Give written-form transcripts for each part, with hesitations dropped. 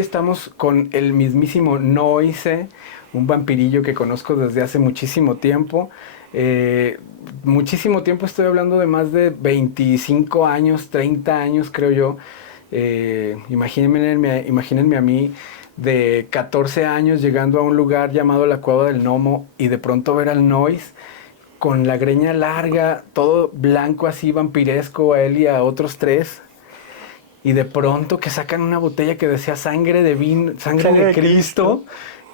hoy estamos con el mismísimo Noise, un vampirillo que conozco desde hace muchísimo tiempo. Muchísimo tiempo, estoy hablando de más de 25 años, 30 años creo yo. Imagínense a mí de 14 años llegando a un lugar llamado la Cueva del Gnomo y de pronto ver al Noise con la greña larga, todo blanco así vampiresco, a él y a otros tres. Y de pronto que sacan una botella que decía sangre de vino, sangre de Cristo.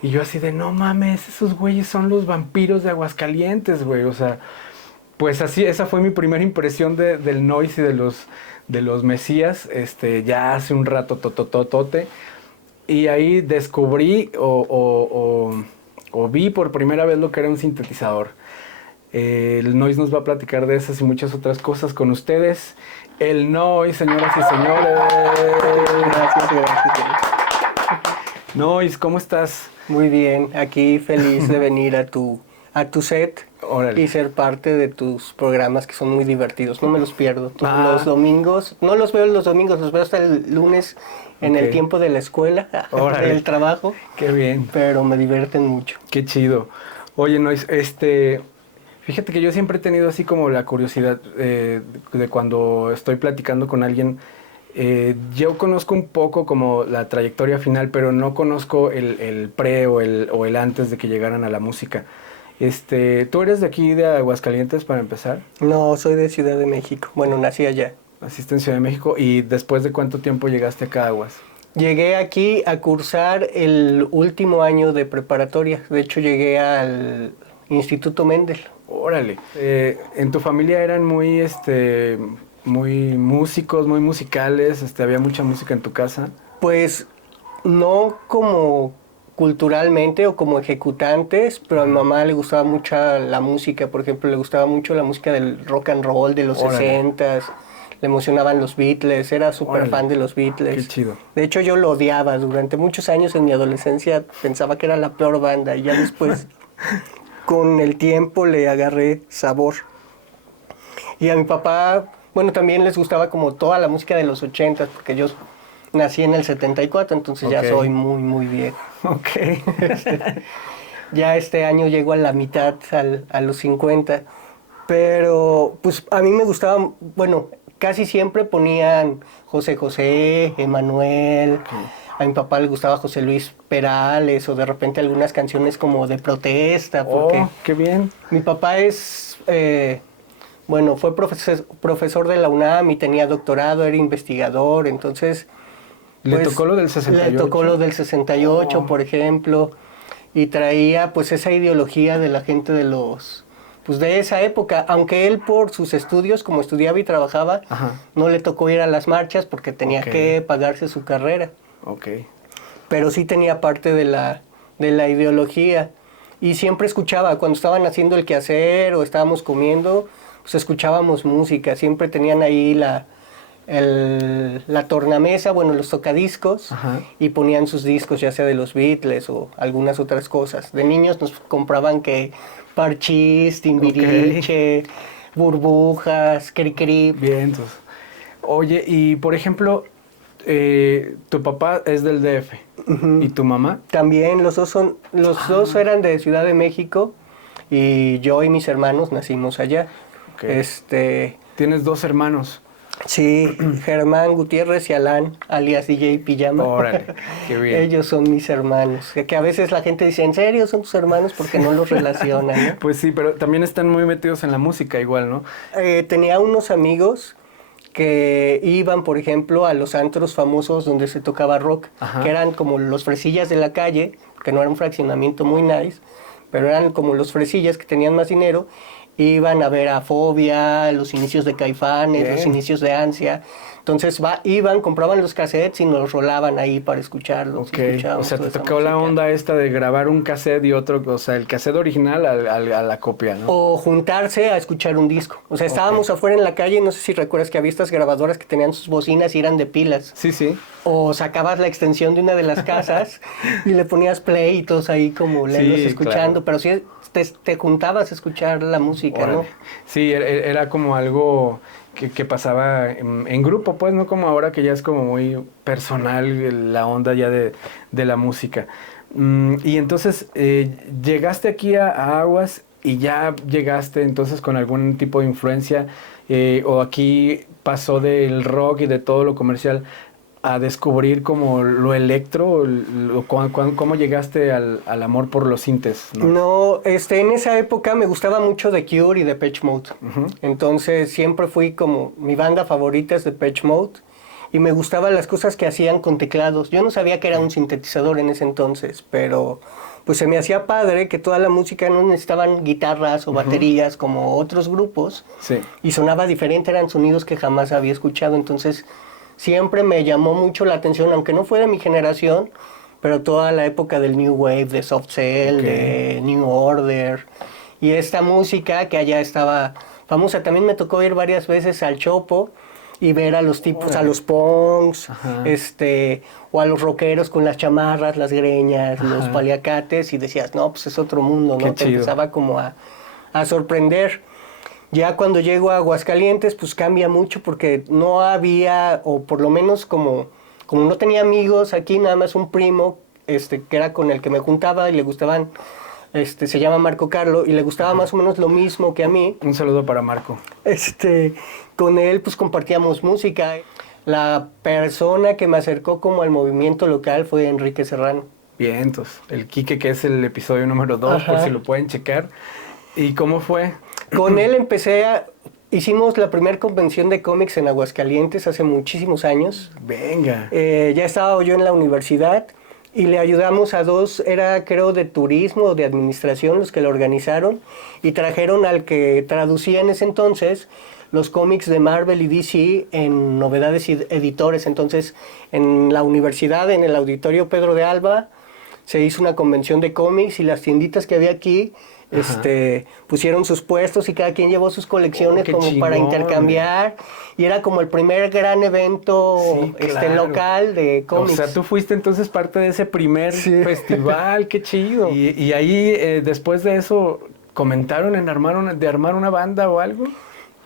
Y yo así de, no mames, esos güeyes son los vampiros de Aguascalientes, güey. O sea, pues así, esa fue mi primera impresión del Noise y de los Mesías, ya hace un rato totototote. Y ahí descubrí o vi por primera vez lo que era un sintetizador. El Noise nos va a platicar de esas y muchas otras cosas con ustedes. El Noise, señoras y señores. Gracias. Noise, ¿cómo estás? Muy bien, aquí feliz de venir a tu set. Órale. Y ser parte de tus programas que son muy divertidos. No me los pierdo. Los domingos, no los veo los domingos, los veo hasta el lunes en el tiempo de la escuela, del trabajo. Qué bien. Pero me divierten mucho. Qué chido. Oye, Noise, fíjate que yo siempre he tenido así como la curiosidad de cuando estoy platicando con alguien. Yo conozco un poco como la trayectoria final, pero no conozco el pre o el antes de que llegaran a la música. ¿Tú eres de aquí, de Aguascalientes, para empezar? No, soy de Ciudad de México. Bueno, nací allá. Naciste en Ciudad de México. ¿Y después de cuánto tiempo llegaste acá a Aguas? Llegué aquí a cursar el último año de preparatoria. De hecho, llegué al Instituto Mendel. Órale. ¿En tu familia eran muy músicos, muy musicales? ¿Había mucha música en tu casa? Pues no como culturalmente o como ejecutantes, pero a mi mamá le gustaba mucho la música. Por ejemplo, le gustaba mucho la música del rock and roll de los 60s. Le emocionaban los Beatles, era súper fan de los Beatles. Qué chido. De hecho, yo lo odiaba. Durante muchos años en mi adolescencia pensaba que era la peor banda y ya después, con el tiempo, le agarré sabor. Y a mi papá, bueno, también les gustaba como toda la música de los 80s, porque yo nací en el 74, entonces ya soy muy, muy viejo. Ok. Ya este año llego a la mitad, a los 50. Pero, pues, a mí me gustaba, bueno, casi siempre ponían José José, Emanuel. A mi papá le gustaba José Luis Perales, o de repente algunas canciones como de protesta. Porque qué bien. mi papá es... bueno, fue profesor de la UNAM y tenía doctorado, era investigador, entonces... ¿Le tocó lo del 68? Le tocó lo del 68, por ejemplo, y traía pues esa ideología de la gente de esa época, aunque él por sus estudios, como estudiaba y trabajaba, no le tocó ir a las marchas porque tenía que pagarse su carrera. Pero sí tenía parte de la ideología, y siempre escuchaba, cuando estaban haciendo el quehacer o estábamos comiendo, pues escuchábamos música, siempre tenían ahí la tornamesa, bueno, los tocadiscos, y ponían sus discos, ya sea de los Beatles o algunas otras cosas. De niños nos compraban que Parchís, Timbiriche, Burbujas, Cricri. Bien, entonces. Oye, y por ejemplo, tu papá es del DF, ¿y tu mamá? También, los dos eran de Ciudad de México, y yo y mis hermanos nacimos allá. Tienes dos hermanos. Sí, Germán Gutiérrez y Alan, alias DJ Pijama. Órale, qué bien. Ellos son mis hermanos. Que a veces la gente dice, ¿en serio son tus hermanos? Porque no los relacionan, ¿no? Pues sí, pero también están muy metidos en la música igual, ¿no? Tenía unos amigos que iban, por ejemplo, a los antros famosos donde se tocaba rock, que eran como los fresillas de la calle, que no era un fraccionamiento muy nice, pero eran como los fresillas que tenían más dinero. Iban a ver a Fobia, los inicios de Caifanes, los inicios de Ansia. Entonces iban, compraban los cassettes y nos los rolaban ahí para escucharlos. O sea, te tocó la onda esta de grabar un cassette y otro, o sea, el cassette original a la copia, ¿no? O juntarse a escuchar un disco. O sea, estábamos afuera en la calle, no sé si recuerdas que había estas grabadoras que tenían sus bocinas y eran de pilas. Sí, sí. O sacabas la extensión de una de las casas y le ponías play y todos ahí como lentos escuchando. Claro. Pero sí te juntabas a escuchar la música, ¿no? Sí, era como algo que pasaba en grupo, pues, no como ahora que ya es como muy personal la onda ya de la música. Y entonces llegaste aquí a Aguas y ya llegaste entonces con algún tipo de influencia o aquí pasó del rock y de todo lo comercial a descubrir como lo electro, ¿cómo llegaste al amor por los sintes? No, en esa época me gustaba mucho The Cure y Depeche Mode. Entonces siempre fui como, mi banda favorita es Depeche Mode y me gustaban las cosas que hacían con teclados. Yo no sabía que era un sintetizador en ese entonces, pero pues se me hacía padre que toda la música no necesitaban guitarras o baterías como otros grupos. Sí. Y sonaba diferente, eran sonidos que jamás había escuchado, entonces siempre me llamó mucho la atención, aunque no fue de mi generación, pero toda la época del New Wave, de Soft Cell, de New Order, y esta música que allá estaba famosa. También me tocó ir varias veces al Chopo y ver a los tipos, a los punks, o a los rockeros con las chamarras, las greñas, los paliacates, y decías, no, pues es otro mundo, ¿no? Te empezaba como a sorprender. Ya cuando llego a Aguascalientes, pues cambia mucho porque no había, o por lo menos como no tenía amigos aquí, nada más un primo, que era con el que me juntaba y le gustaban, se llama Marco Carlo, y le gustaba más o menos lo mismo que a mí. Un saludo para Marco. Con él pues compartíamos música. La persona que me acercó como al movimiento local fue Enrique Serrano. Bien, entonces, el Quique, que es el episodio número 2, por si lo pueden checar. ¿Y cómo fue? Con él hicimos la primera convención de cómics en Aguascalientes hace muchísimos años. Venga. Ya estaba yo en la universidad y le ayudamos a dos, era creo de turismo o de administración los que lo organizaron, y trajeron al que traducía en ese entonces los cómics de Marvel y DC en Novedades Editores. Entonces en la universidad, en el Auditorio Pedro de Alba, se hizo una convención de cómics y las tienditas que había aquí pusieron sus puestos y cada quien llevó sus colecciones como chingón, para intercambiar, y era como el primer gran evento local de cómics. O sea, tú fuiste entonces parte de ese primer festival, qué chido. Y ahí después de eso comentaron en armar una banda o algo.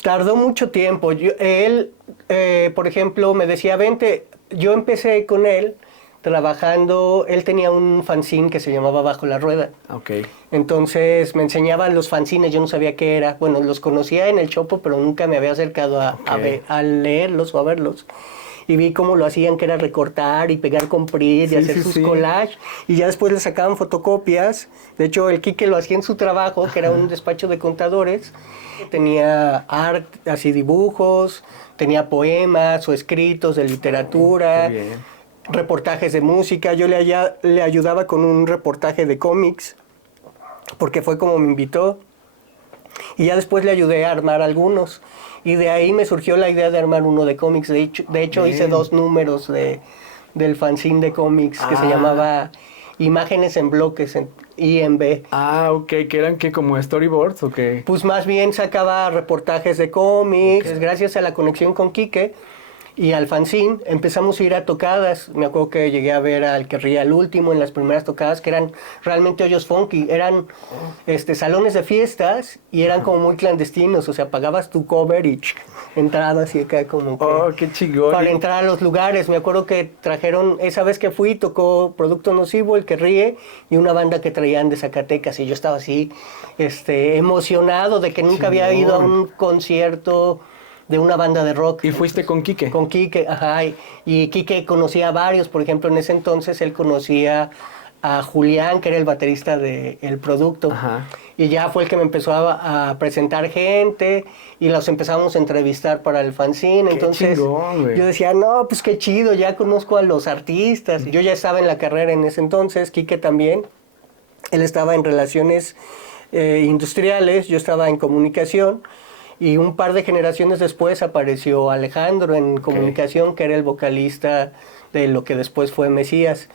Tardó mucho tiempo. Él, por ejemplo, me decía, vente, yo empecé con él trabajando, él tenía un fanzine que se llamaba Bajo la Rueda. Okay. Entonces me enseñaba los fanzines, yo no sabía qué era. Bueno, los conocía en el Chopo, pero nunca me había acercado a leerlos o a verlos. Y vi cómo lo hacían, que era recortar y pegar con PRIT y hacer sus collages. Y ya después le sacaban fotocopias. De hecho, el Quique lo hacía en su trabajo, que era un despacho de contadores. Tenía arte, así dibujos, tenía poemas o escritos de literatura. Qué bien. Reportajes de música. Yo le ayudaba con un reportaje de cómics, porque fue como me invitó, y ya después le ayudé a armar algunos, y de ahí me surgió la idea de armar uno de cómics. De hecho hice 2 números del fanzine de cómics que se llamaba Imágenes en Bloques, en IMB. Ok, que eran como storyboards o qué. Pues más bien sacaba reportajes de cómics. Gracias a la conexión con Quique y al fanzine empezamos a ir a tocadas. Me acuerdo que llegué a ver al que ría el último en las primeras tocadas, que eran realmente hoyos funky. Eran salones de fiestas y eran como muy clandestinos. O sea, pagabas tu cover y entradas y acá como que... qué chingón. Para entrar a los lugares. Me acuerdo que trajeron, esa vez que fui, tocó Producto Nocivo, El que ríe, y una banda que traían de Zacatecas. Y yo estaba así, emocionado de que nunca había ido a un concierto de una banda de rock. ¿Y fuiste con Quique? Con Quique, ajá. Y Quique conocía a varios. Por ejemplo, en ese entonces él conocía a Julián, que era el baterista de El Producto. Ajá. Y ya fue el que me empezó a presentar gente y los empezamos a entrevistar para el fanzine. Entonces chingón, yo decía, no, pues qué chido, ya conozco a los artistas. Yo ya estaba en la carrera en ese entonces, Quique también. Él estaba en relaciones industriales, yo estaba en comunicación. Y un par de generaciones después apareció Alejandro en comunicación, que era el vocalista de lo que después fue Mesías.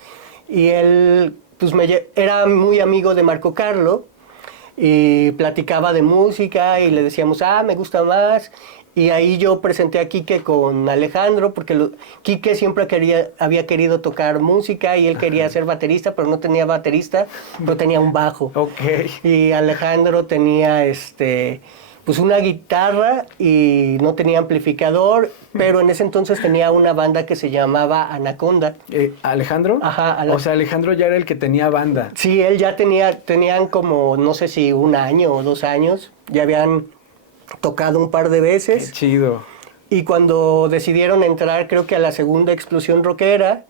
Y él pues era muy amigo de Marco Carlo y platicaba de música y le decíamos, me gusta más. Y ahí yo presenté a Quique con Alejandro, porque Quique siempre había querido tocar música y él quería ser baterista, pero no tenía baterista, pero tenía un bajo. Okay. Y Alejandro tenía pues una guitarra y no tenía amplificador, pero en ese entonces tenía una banda que se llamaba Anaconda. ¿Alejandro? Ajá. O sea, Alejandro ya era el que tenía banda. Sí, él ya tenían como, no sé si 1 año o 2 años, ya habían tocado un par de veces. Qué chido. Y cuando decidieron entrar, creo que a la segunda explosión rockera,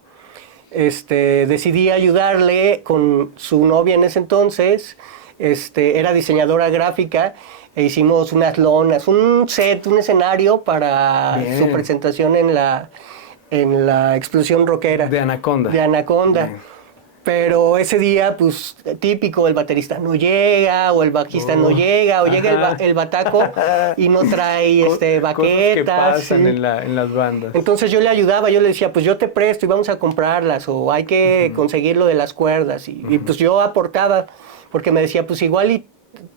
decidí ayudarle con su novia en ese entonces, era diseñadora gráfica, e hicimos unas lonas, un set, un escenario para su presentación en la explosión rockera. De Anaconda. De Anaconda. Bien. Pero ese día, pues, típico, el baterista no llega, o el bajista no llega, o llega el bataco y no trae baquetas. Cosas que pasan ¿sí? en las bandas. Entonces yo le ayudaba, yo le decía, pues yo te presto y vamos a comprarlas, o hay que conseguir lo de las cuerdas. Y pues yo aportaba, porque me decía, pues igual y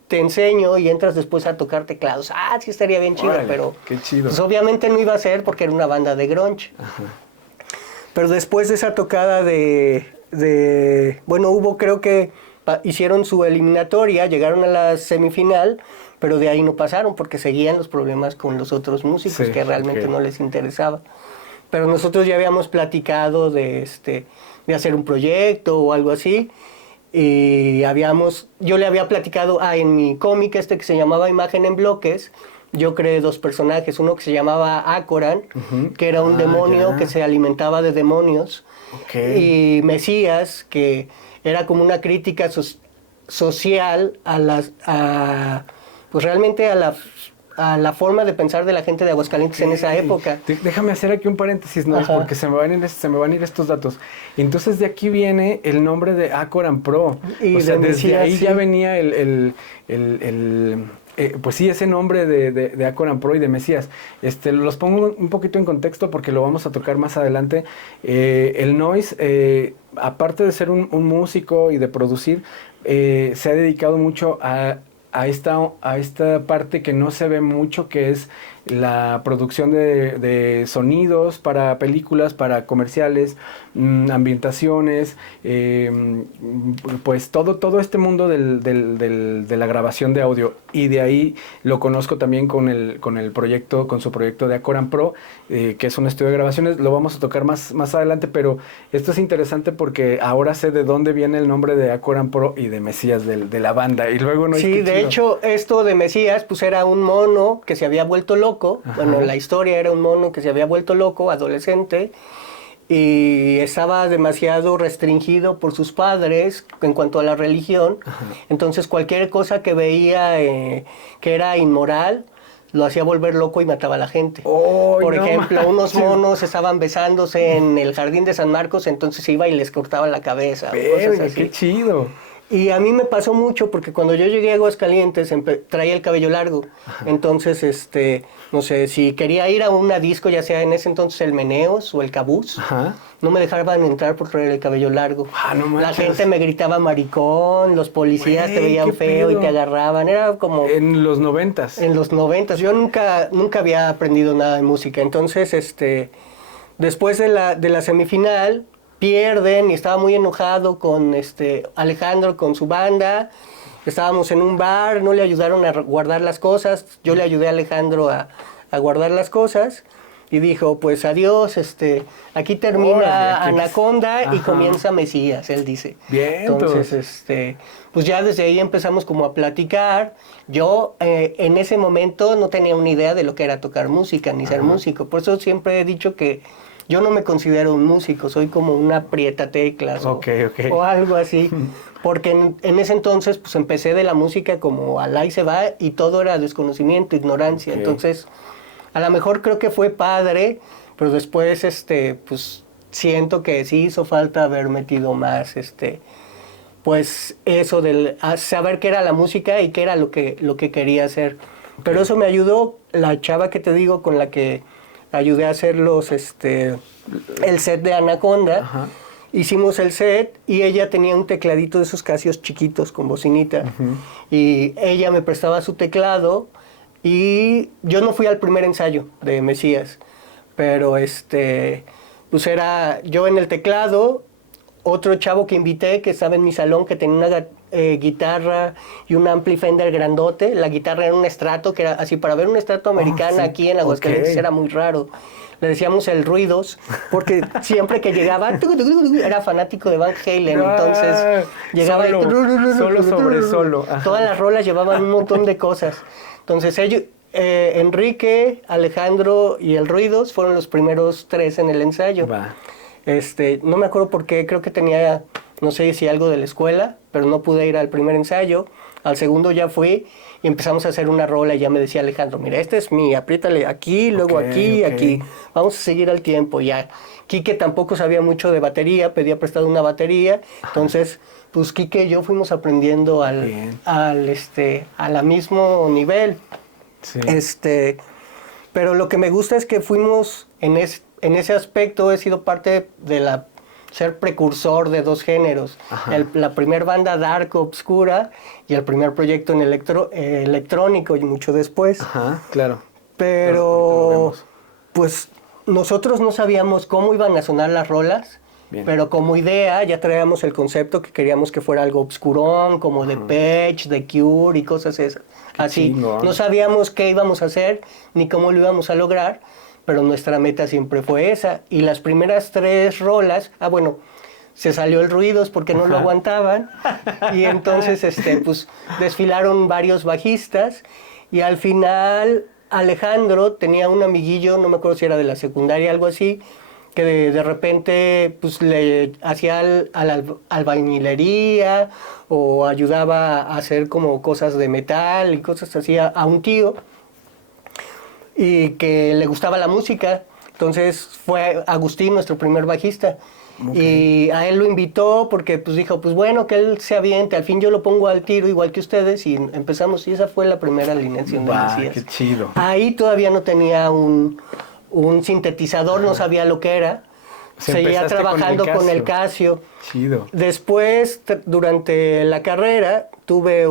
te enseño y entras después a tocar teclados. Ah, sí estaría bien chido, pero qué chido. Pues obviamente no iba a ser porque era una banda de grunge. Ajá. Pero después de esa tocada bueno, creo que hicieron su eliminatoria, llegaron a la semifinal, pero de ahí no pasaron porque seguían los problemas con los otros músicos que realmente no les interesaba. Pero nosotros ya habíamos platicado de hacer un proyecto o algo así, y yo le había platicado en mi cómic que se llamaba Imagen en Bloques. Yo creé 2 personajes, uno que se llamaba Akoran, que era un demonio que se alimentaba de demonios, y Mesías, que era como una crítica social pues realmente a la forma de pensar de la gente de Aguascalientes en esa época. Déjame hacer aquí un paréntesis, ¿no? Porque se me van a ir estos datos. Entonces de aquí viene el nombre de Akoran Pro. Y o sea, desde Mesías, ahí ya venía pues sí, ese nombre de Akoran Pro y de Mesías. Los pongo un poquito en contexto porque lo vamos a tocar más adelante. El Noise, aparte de ser un músico y de producir, se ha dedicado mucho a esta parte que no se ve mucho, que es la producción de sonidos para películas, para comerciales, ambientaciones, pues todo este mundo de la grabación de audio. Y de ahí lo conozco también con su proyecto de Akoran Pro, que es un estudio de grabaciones. Lo vamos a tocar más adelante, pero esto es interesante porque ahora sé de dónde viene el nombre de Akoran Pro y de Mesías de la banda. Y luego Sí, de hecho, esto de Mesías, pues era un mono que se había vuelto loco. Ajá. Bueno, la historia era un mono que se había vuelto loco, adolescente, y estaba demasiado restringido por sus padres en cuanto a la religión. Ajá. Entonces cualquier cosa que veía que era inmoral, lo hacía volver loco y mataba a la gente. Por ejemplo, unos monos estaban besándose en el jardín de San Marcos, entonces iba y les cortaba la cabeza. Cosas así. ¡Qué chido! Y a mí me pasó mucho porque cuando yo llegué a Aguascalientes traía el cabello largo. Ajá. Entonces, no sé, si quería ir a una disco, ya sea en ese entonces el Meneos o el Cabús, ajá, no me dejaban entrar por traer el cabello largo. No manches. La gente me gritaba maricón, los policías te veían feo y te agarraban. Era como... En los 90s. En los 90s. Yo nunca había aprendido nada de música. Entonces, después de la semifinal, pierden y estaba muy enojado con Alejandro, con su banda. Estábamos en un bar, no le ayudaron a guardar las cosas. Yo le ayudé a Alejandro a guardar las cosas. Y dijo, pues adiós, aquí termina Anaconda y comienza Mesías, él dice. Bien. Entonces, pues ya desde ahí empezamos como a platicar. Yo en ese momento no tenía una idea de lo que era tocar música, ni ser músico. Por eso siempre he dicho que yo no me considero un músico, soy como una aprieta-teclas o algo así. Porque en ese entonces pues empecé de la música como al ahí se va y todo era desconocimiento, ignorancia. Entonces, a lo mejor creo que fue padre, pero después pues siento que sí hizo falta haber metido más pues eso del saber qué era la música y qué era lo que quería hacer. Pero eso me ayudó, la chava que te digo con la que ayudé a hacer el set de Anaconda. Ajá. Hicimos el set y ella tenía un tecladito de esos Casios chiquitos con bocinita. Y ella me prestaba su teclado y yo no fui al primer ensayo de Mesías, pero pues era yo en el teclado, otro chavo que invité, que estaba en mi salón, que tenía una guitarra y un ampli Fender grandote. La guitarra era un estrato, que era así, para ver un estrato americana aquí en Aguascalientes era muy raro. Le decíamos el Ruidos, porque siempre que llegaba, era fanático de Van Halen, entonces llegaba solo sobre solo. Ajá. Todas las rolas llevaban un montón de cosas. Entonces ellos, Enrique, Alejandro y el Ruidos fueron los primeros 3 en el ensayo. Va. No me acuerdo por qué, creo que tenía, no sé si algo de la escuela, pero no pude ir al primer ensayo. Al segundo ya fui y empezamos a hacer una rola y ya me decía Alejandro, mira, este es mi, apriétale aquí, luego aquí, aquí. Vamos a seguir al tiempo ya. Quique tampoco sabía mucho de batería, pedía prestado una batería, entonces pues Quique y yo fuimos aprendiendo a la mismo nivel. Sí. Pero lo que me gusta es que fuimos en ese aspecto, he sido parte de ser precursor de 2 géneros. La primer banda dark, obscura, y el primer proyecto en electrónico, y mucho después. Ajá, claro. Pero, pues, nosotros no sabíamos cómo iban a sonar las rolas, pero como idea ya traíamos el concepto que queríamos que fuera algo obscurón, como de Depeche, de Cure y cosas esas. Así, no sabíamos qué íbamos a hacer, ni cómo lo íbamos a lograr, pero nuestra meta siempre fue esa. Y las primeras 3 rolas, se salió el Ruidos porque no lo aguantaban, y entonces pues desfilaron varios bajistas, y al final Alejandro tenía un amiguillo, no me acuerdo si era de la secundaria, algo así, que de repente pues le hacía albañilería o ayudaba a hacer como cosas de metal y cosas así a un tío, y que le gustaba la música. Entonces fue Agustín, nuestro primer bajista. Y a él lo invitó porque pues dijo, pues bueno, que él se aviente, al fin yo lo pongo al tiro igual que ustedes, y empezamos, y esa fue la primera alineación de Mesías. ¡Qué chido! Ahí todavía no tenía un sintetizador, no sabía lo que era. Seguía trabajando con el Casio. Chido. Después, durante la carrera, tuve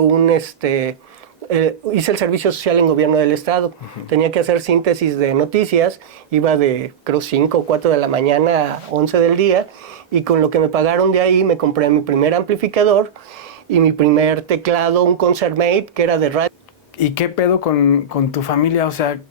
hice el servicio social en gobierno del estado. Tenía que hacer síntesis de noticias. Iba de, creo, 5 o 4 de la mañana a 11 del día. Y con lo que me pagaron de ahí, me compré mi primer amplificador y mi primer teclado, un Concertmate, que era de radio. ¿Y qué pedo con tu familia? O sea,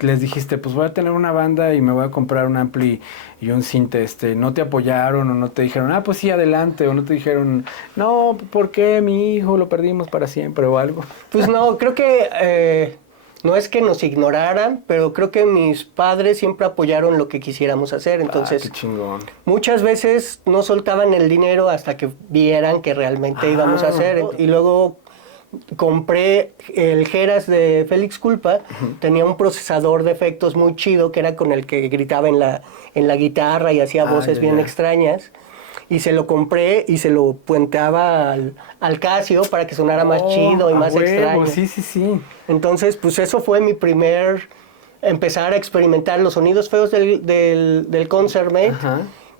les dijiste, pues voy a tener una banda y me voy a comprar un ampli y un sinte, ¿no te apoyaron o no te dijeron, pues sí, adelante? ¿O no te dijeron, no, ¿por qué mi hijo lo perdimos para siempre o algo? Pues no, creo que no es que nos ignoraran, pero creo que mis padres siempre apoyaron lo que quisiéramos hacer. Entonces, qué chingón. Muchas veces no soltaban el dinero hasta que vieran que realmente íbamos a hacer. Y luego compré el Geras de Félix Culpa. Tenía un procesador de efectos muy chido, que era con el que gritaba en la guitarra y hacía voces bien extrañas. Y se lo compré y se lo puenteaba al Casio para que sonara más chido y más extraño. Sí. Entonces, pues eso fue mi primer empezar a experimentar los sonidos feos del Concertmate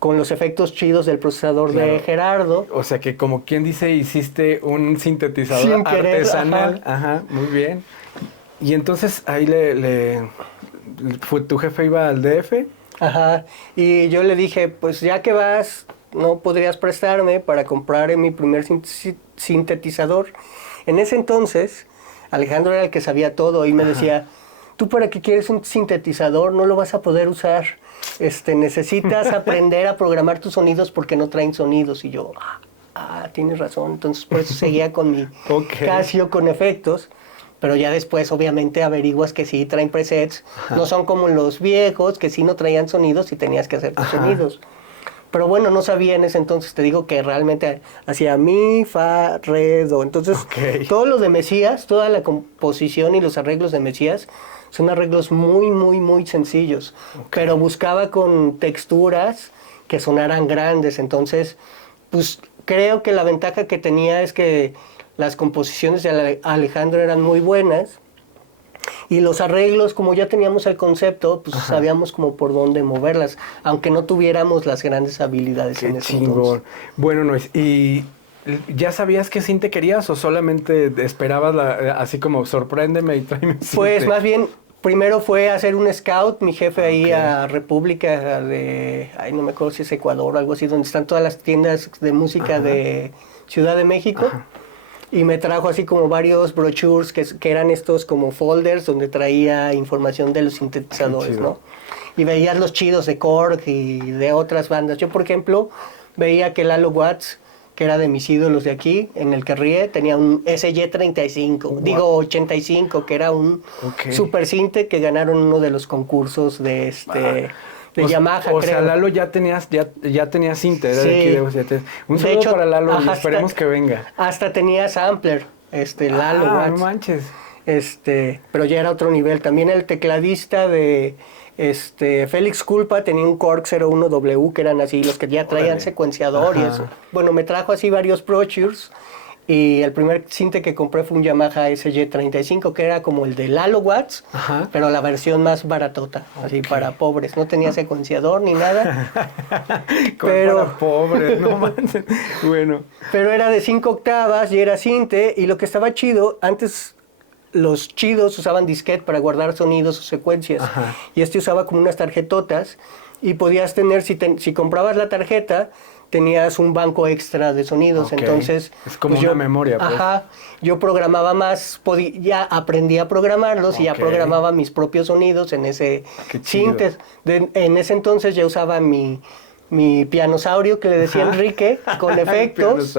con los efectos chidos del procesador de Gerardo. O sea que, como quien dice, hiciste un sintetizador artesanal. Muy bien. Y entonces ahí ¿tu jefe iba al DF? Y yo le dije, pues ya que vas, ¿no podrías prestarme para comprar mi primer sintetizador? En ese entonces, Alejandro era el que sabía todo y me decía, ¿tú para qué quieres un sintetizador? No lo vas a poder usar. Necesitas aprender a programar tus sonidos porque no traen sonidos. Y yo, tienes razón. Entonces, por eso seguía con mi Casio con efectos. Pero ya después, obviamente, averiguas que sí traen presets. No son como los viejos, que sí no traían sonidos y tenías que hacer tus sonidos. Pero bueno, no sabía en ese entonces. Te digo que realmente hacía mi, fa, re, do. Entonces, todo lo de Mesías, toda la composición y los arreglos de Mesías son arreglos muy, muy, muy sencillos. Pero buscaba con texturas que sonaran grandes. Entonces, pues creo que la ventaja que tenía es que las composiciones de Alejandro eran muy buenas. Y los arreglos, como ya teníamos el concepto, pues sabíamos como por dónde moverlas, aunque no tuviéramos las grandes habilidades en ese entonces. Bueno, Nois, ¿y ya sabías qué cinte querías o solamente esperabas así como sorpréndeme y tráeme un cinte? Pues más bien primero fue hacer un scout, mi jefe ahí a República de, no me acuerdo si es Ecuador o algo así, donde están todas las tiendas de música de Ciudad de México. Y me trajo así como varios brochures que eran estos como folders donde traía información de los sintetizadores, ¿no? Y veías los chidos de Korg y de otras bandas. Yo, por ejemplo, veía que Lalo Watts, que era de mis ídolos de aquí, en el que ríe, tenía un SY-35, digo 85, que era un super sinte que ganaron uno de los concursos de Yamaha, creo. sea, Lalo ya tenía cinte, era de aquí un saludo hecho, para Lalo y esperemos que venga. Hasta tenía sampler, Lalo Watts. No manches. Pero ya era otro nivel. También el tecladista de Félix Culpa tenía un Korg 01W, que eran así, los que ya traían secuenciador y eso. Bueno, me trajo así varios brochures. Y el primer cinte que compré fue un Yamaha SY-35, que era como el de Lalo Watts, pero la versión más baratota, así para pobres. No tenía secuenciador ni nada. Pero para pobres, no manches. Bueno. Pero era de 5 octavas y era cinte. Y lo que estaba chido, antes los chidos usaban disquete para guardar sonidos o secuencias. Y usaba como unas tarjetotas. Y podías tener, si comprabas la tarjeta, tenías un banco extra de sonidos, entonces... Es como una memoria, pues. Yo programaba más, ya aprendí a programarlos y ya programaba mis propios sonidos en ese sintes. En ese entonces ya usaba mi pianosaurio, que le decía Enrique, con efectos,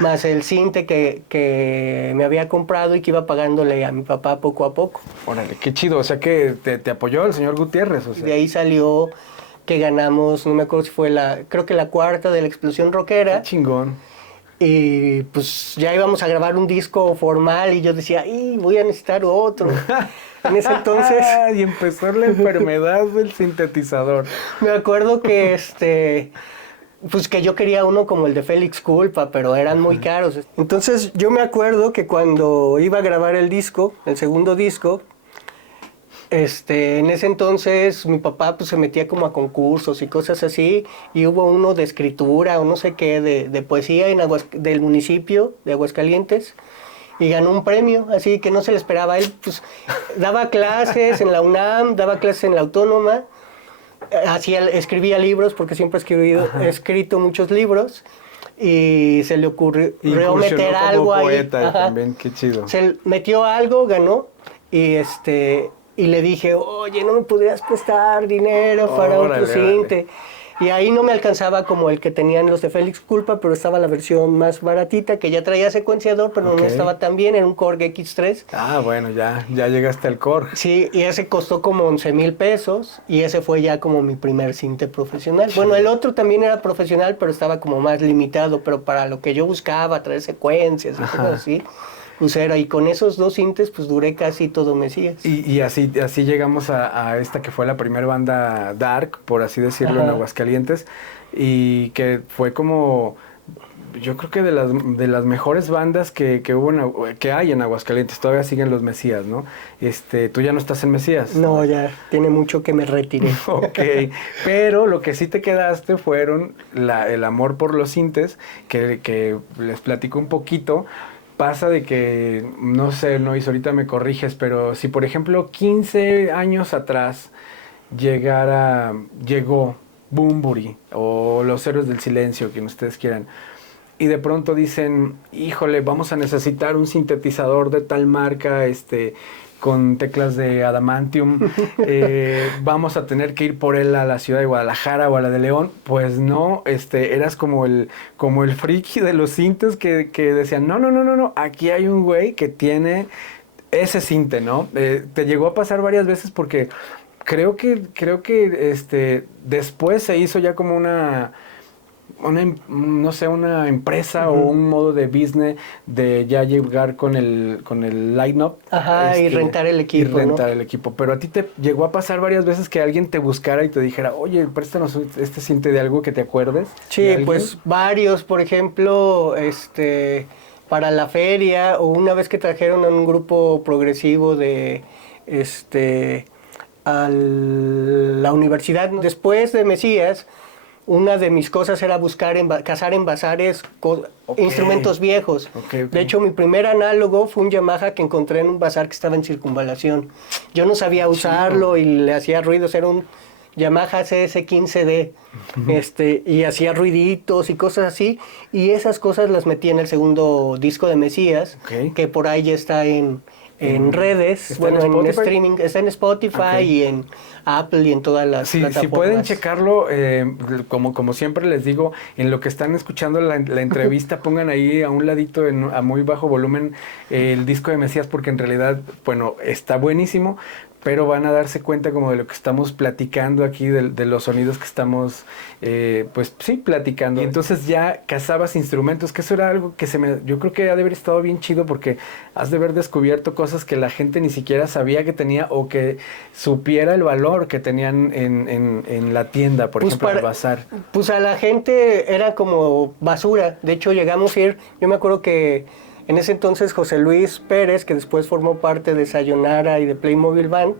más el sinte que me había comprado y que iba pagándole a mi papá poco a poco. Órale, qué chido, o sea que te apoyó el señor Gutiérrez. O sea. De ahí salió... que ganamos, no me acuerdo si fue creo que la cuarta de la Explosión Rockera. Qué chingón. Y pues ya íbamos a grabar un disco formal y yo decía, voy a necesitar otro. En ese entonces... Y empezó la enfermedad del sintetizador. Me acuerdo que pues que yo quería uno como el de Félix Culpa, pero eran muy caros. Entonces yo me acuerdo que cuando iba a grabar el disco, el segundo disco, en ese entonces mi papá pues se metía como a concursos y cosas así, y hubo uno de escritura o no sé qué, de poesía del municipio de Aguascalientes, y ganó un premio, así que no se le esperaba. Él pues daba clases en la UNAM, daba clases en la Autónoma, escribía libros, porque siempre he escrito muchos libros, y se le ocurrió meter algo ahí. Poeta también, qué chido. Se metió algo, ganó, y le dije, oye, ¿no me podrías prestar dinero para otro cinte? Y ahí no me alcanzaba como el que tenían los de Félix Culpa, pero estaba la versión más baratita, que ya traía secuenciador, pero no estaba tan bien, era un Korg X3. Bueno, ya llegaste al Korg. Sí, y ese costó como 11,000 pesos, y ese fue ya como mi primer cinte profesional. Bueno, el otro también era profesional, pero estaba como más limitado, pero para lo que yo buscaba, traer secuencias y cosas así, pues y con esos 2 sintes pues duré casi todo Mesías. Y así llegamos a esta que fue la primera banda dark, por así decirlo, en Aguascalientes, y que fue como, yo creo que de las mejores bandas que hay en Aguascalientes. Todavía siguen los Mesías, ¿no? Tú ya no estás en Mesías. No, ya tiene mucho que me retiré. Ok, pero lo que sí te quedaste fueron el amor por los sintes, que les platico un poquito. Pasa de que, no sé, Nois, ahorita me corriges, pero si por ejemplo 15 años atrás llegó Bunbury o Los Héroes del Silencio, quien ustedes quieran, y de pronto dicen, híjole, vamos a necesitar un sintetizador de tal marca, con teclas de adamantium, vamos a tener que ir por él a la ciudad de Guadalajara o a la de León. Pues no, eras como el friki de los sintes que decían, no, aquí hay un güey que tiene ese sinte, ¿no? Te llegó a pasar varias veces, porque creo que después se hizo ya como una empresa o un modo de business de ya llegar con el line-up. Y rentar el equipo. Pero a ti te llegó a pasar varias veces que alguien te buscara y te dijera, oye, préstanos este cinte de algo que te acuerdes. Sí, pues varios, por ejemplo, para la feria, o una vez que trajeron a un grupo progresivo a la universidad, después de Mesías, una de mis cosas era cazar en bazares instrumentos viejos. De hecho, mi primer análogo fue un Yamaha que encontré en un bazar que estaba en Circunvalación. Yo no sabía usarlo y le hacía ruidos, era un Yamaha CS15D, y hacía ruiditos y cosas así, y esas cosas las metí en el segundo disco de Mesías, que por ahí ya está en redes, bueno, en streaming, está en Spotify y en Apple y en todas las plataformas. Si pueden checarlo, como siempre les digo, en lo que están escuchando la entrevista, pongan ahí a un ladito a muy bajo volumen el disco de Mesías, porque en realidad, bueno, está buenísimo, pero van a darse cuenta como de lo que estamos platicando aquí, de los sonidos que estamos, pues sí, platicando. Y entonces ya cazabas instrumentos, que eso era algo que yo creo que ha de haber estado bien chido, porque has de haber descubierto cosas que la gente ni siquiera sabía que tenía, o que supiera el valor que tenían en la tienda, por ejemplo, en el bazar. Pues a la gente era como basura. De hecho, llegamos a ir, yo me acuerdo que en ese entonces José Luis Pérez, que después formó parte de Sayonara y de Playmobil Band,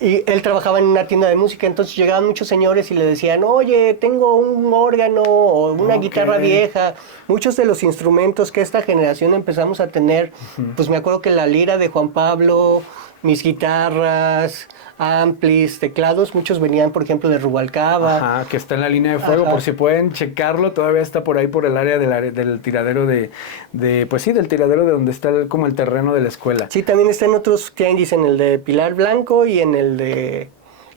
y él trabajaba en una tienda de música, entonces llegaban muchos señores y le decían, oye, tengo un órgano o una guitarra vieja. Muchos de los instrumentos que esta generación empezamos a tener, pues me acuerdo que la lira de Juan Pablo, mis guitarras, amplis, teclados, muchos venían, por ejemplo, de Rubalcaba. Ajá, que está en la línea de fuego, por si pueden checarlo, todavía está por ahí, por el área del tiradero pues sí, del tiradero de donde está como el terreno de la escuela. Sí, también está en otros tianguis, en el de Pilar Blanco y en el de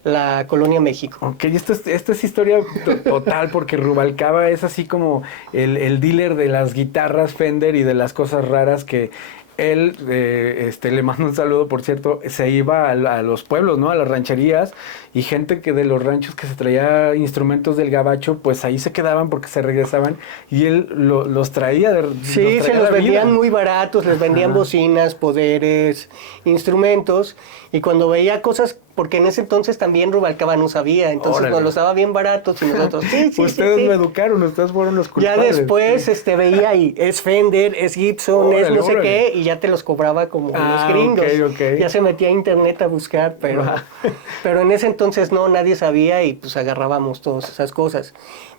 la Colonia México. Ok, esto es historia total, porque Rubalcaba es así como el dealer de las guitarras Fender y de las cosas raras que él, le mando un saludo, por cierto, se iba a los pueblos, ¿no? A las rancherías, y gente que de los ranchos que se traía instrumentos del gabacho, pues ahí se quedaban porque se regresaban, y él los traía. Sí, se los vendían muy baratos, les vendían bocinas, poderes, instrumentos, y cuando veía cosas, porque en ese entonces también Rubalcaba no sabía, entonces nos los daba bien baratos y nosotros, ustedes lo educaron, ustedes fueron los culpables. Ya después veía y es Fender, es Gibson, es no sé qué, y ya te los cobraba como los gringos. Ya se metía a internet a buscar, pero en ese entonces no, nadie sabía, y pues agarrábamos todas esas cosas.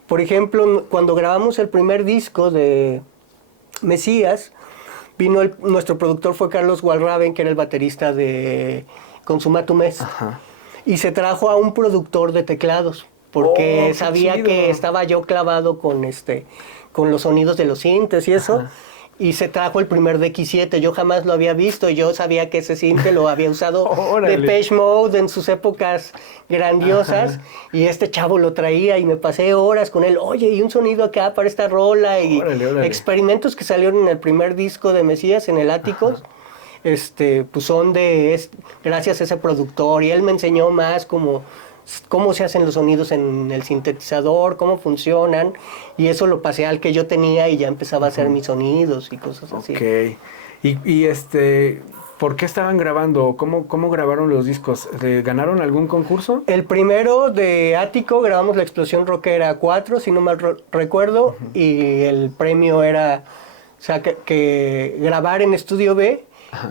Por ejemplo, cuando grabamos el primer disco de Mesías, nuestro productor fue Carlos Walraven, que era el baterista de Consumatum Est, y se trajo a un productor de teclados, porque sabía que estaba yo clavado con los sonidos de los sintes y eso, y se trajo el primer DX7. Yo jamás lo había visto, y yo sabía que ese sinte lo había usado Depeche Mode en sus épocas grandiosas, y este chavo lo traía, y me pasé horas con él, oye, y un sonido acá para esta rola, y experimentos que salieron en el primer disco de Mesías, en el Áticos, pues son gracias a ese productor, y él me enseñó más cómo se hacen los sonidos en el sintetizador, cómo funcionan, y eso lo pasé al que yo tenía, y ya empezaba a hacer mis sonidos y cosas así. Ok. Y ¿por qué estaban grabando? ¿Cómo grabaron los discos? ¿Ganaron algún concurso? El primero de Ático grabamos La Explosión Rockera 4, si no mal recuerdo, y el premio era, o sea, que grabar en Estudio B,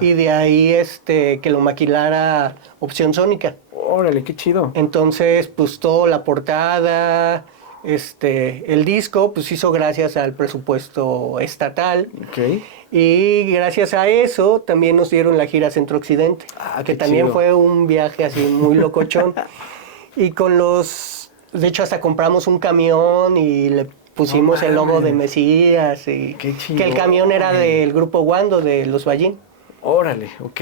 y de ahí que lo maquilara Opción Sónica. Órale, qué chido. Entonces, pues toda la portada, el disco, pues hizo gracias al presupuesto estatal. Okay. Y gracias a eso también nos dieron la gira Centro Occidente, que también fue un viaje así muy locochón. Y de hecho hasta compramos un camión y le pusimos el logo de Mesías, y que el camión era del grupo Wando, de Los Ballín. Órale, ok.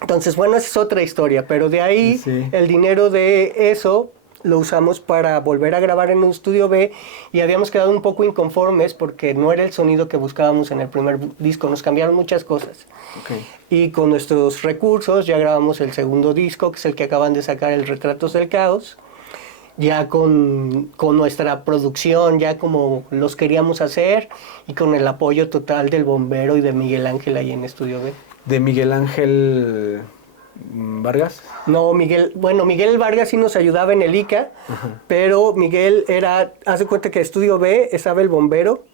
Entonces, bueno, esa es otra historia, pero de ahí el dinero de eso lo usamos para volver a grabar en un estudio B, y habíamos quedado un poco inconformes porque no era el sonido que buscábamos en el primer disco, nos cambiaron muchas cosas. Okay. Y con nuestros recursos ya grabamos el segundo disco, que es el que acaban de sacar, el Retratos del Caos, ya con nuestra producción, ya como los queríamos hacer, y con el apoyo total del bombero y de Miguel Ángel ahí en Estudio B. ¿De Miguel Ángel Vargas? No, Miguel Vargas sí nos ayudaba en el ICA, pero Miguel haz de cuenta que Estudio B estaba el bombero,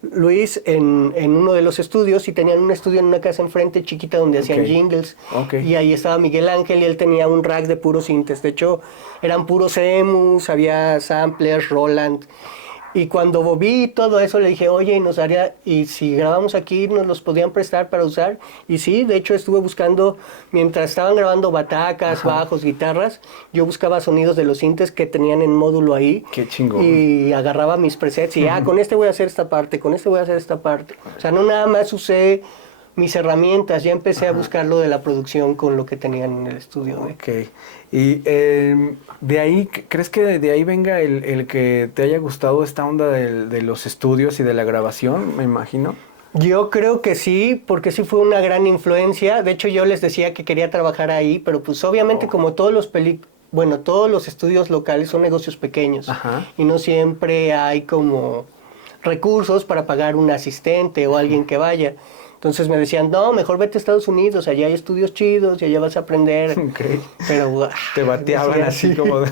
Luis en uno de los estudios y tenían un estudio en una casa enfrente chiquita donde hacían jingles. Y ahí estaba Miguel Ángel y él tenía un rack de puros sintes. De hecho, eran puros emus, había samplers, Roland. Y cuando vi todo eso le dije, oye, y si grabamos aquí, nos los podían prestar para usar. Y sí, de hecho estuve buscando, mientras estaban grabando batacas, bajos, guitarras, yo buscaba sonidos de los sintes que tenían en módulo ahí. Qué chingón. Y agarraba mis presets y, con este voy a hacer esta parte, con este voy a hacer esta parte. O sea, no nada más usé mis herramientas, ya empecé a buscar lo de la producción con lo que tenían en el estudio. Ok. Y de ahí, ¿crees que de ahí venga el que te haya gustado esta onda de los estudios y de la grabación, me imagino? Yo creo que sí, porque sí fue una gran influencia. De hecho, yo les decía que quería trabajar ahí, pero pues obviamente como todos todos los estudios locales son negocios pequeños. Y no siempre hay como recursos para pagar un asistente o alguien que vaya. Entonces me decían, no, mejor vete a Estados Unidos, allá hay estudios chidos y allá vas a aprender. Okay. Pero te bateaban así como de,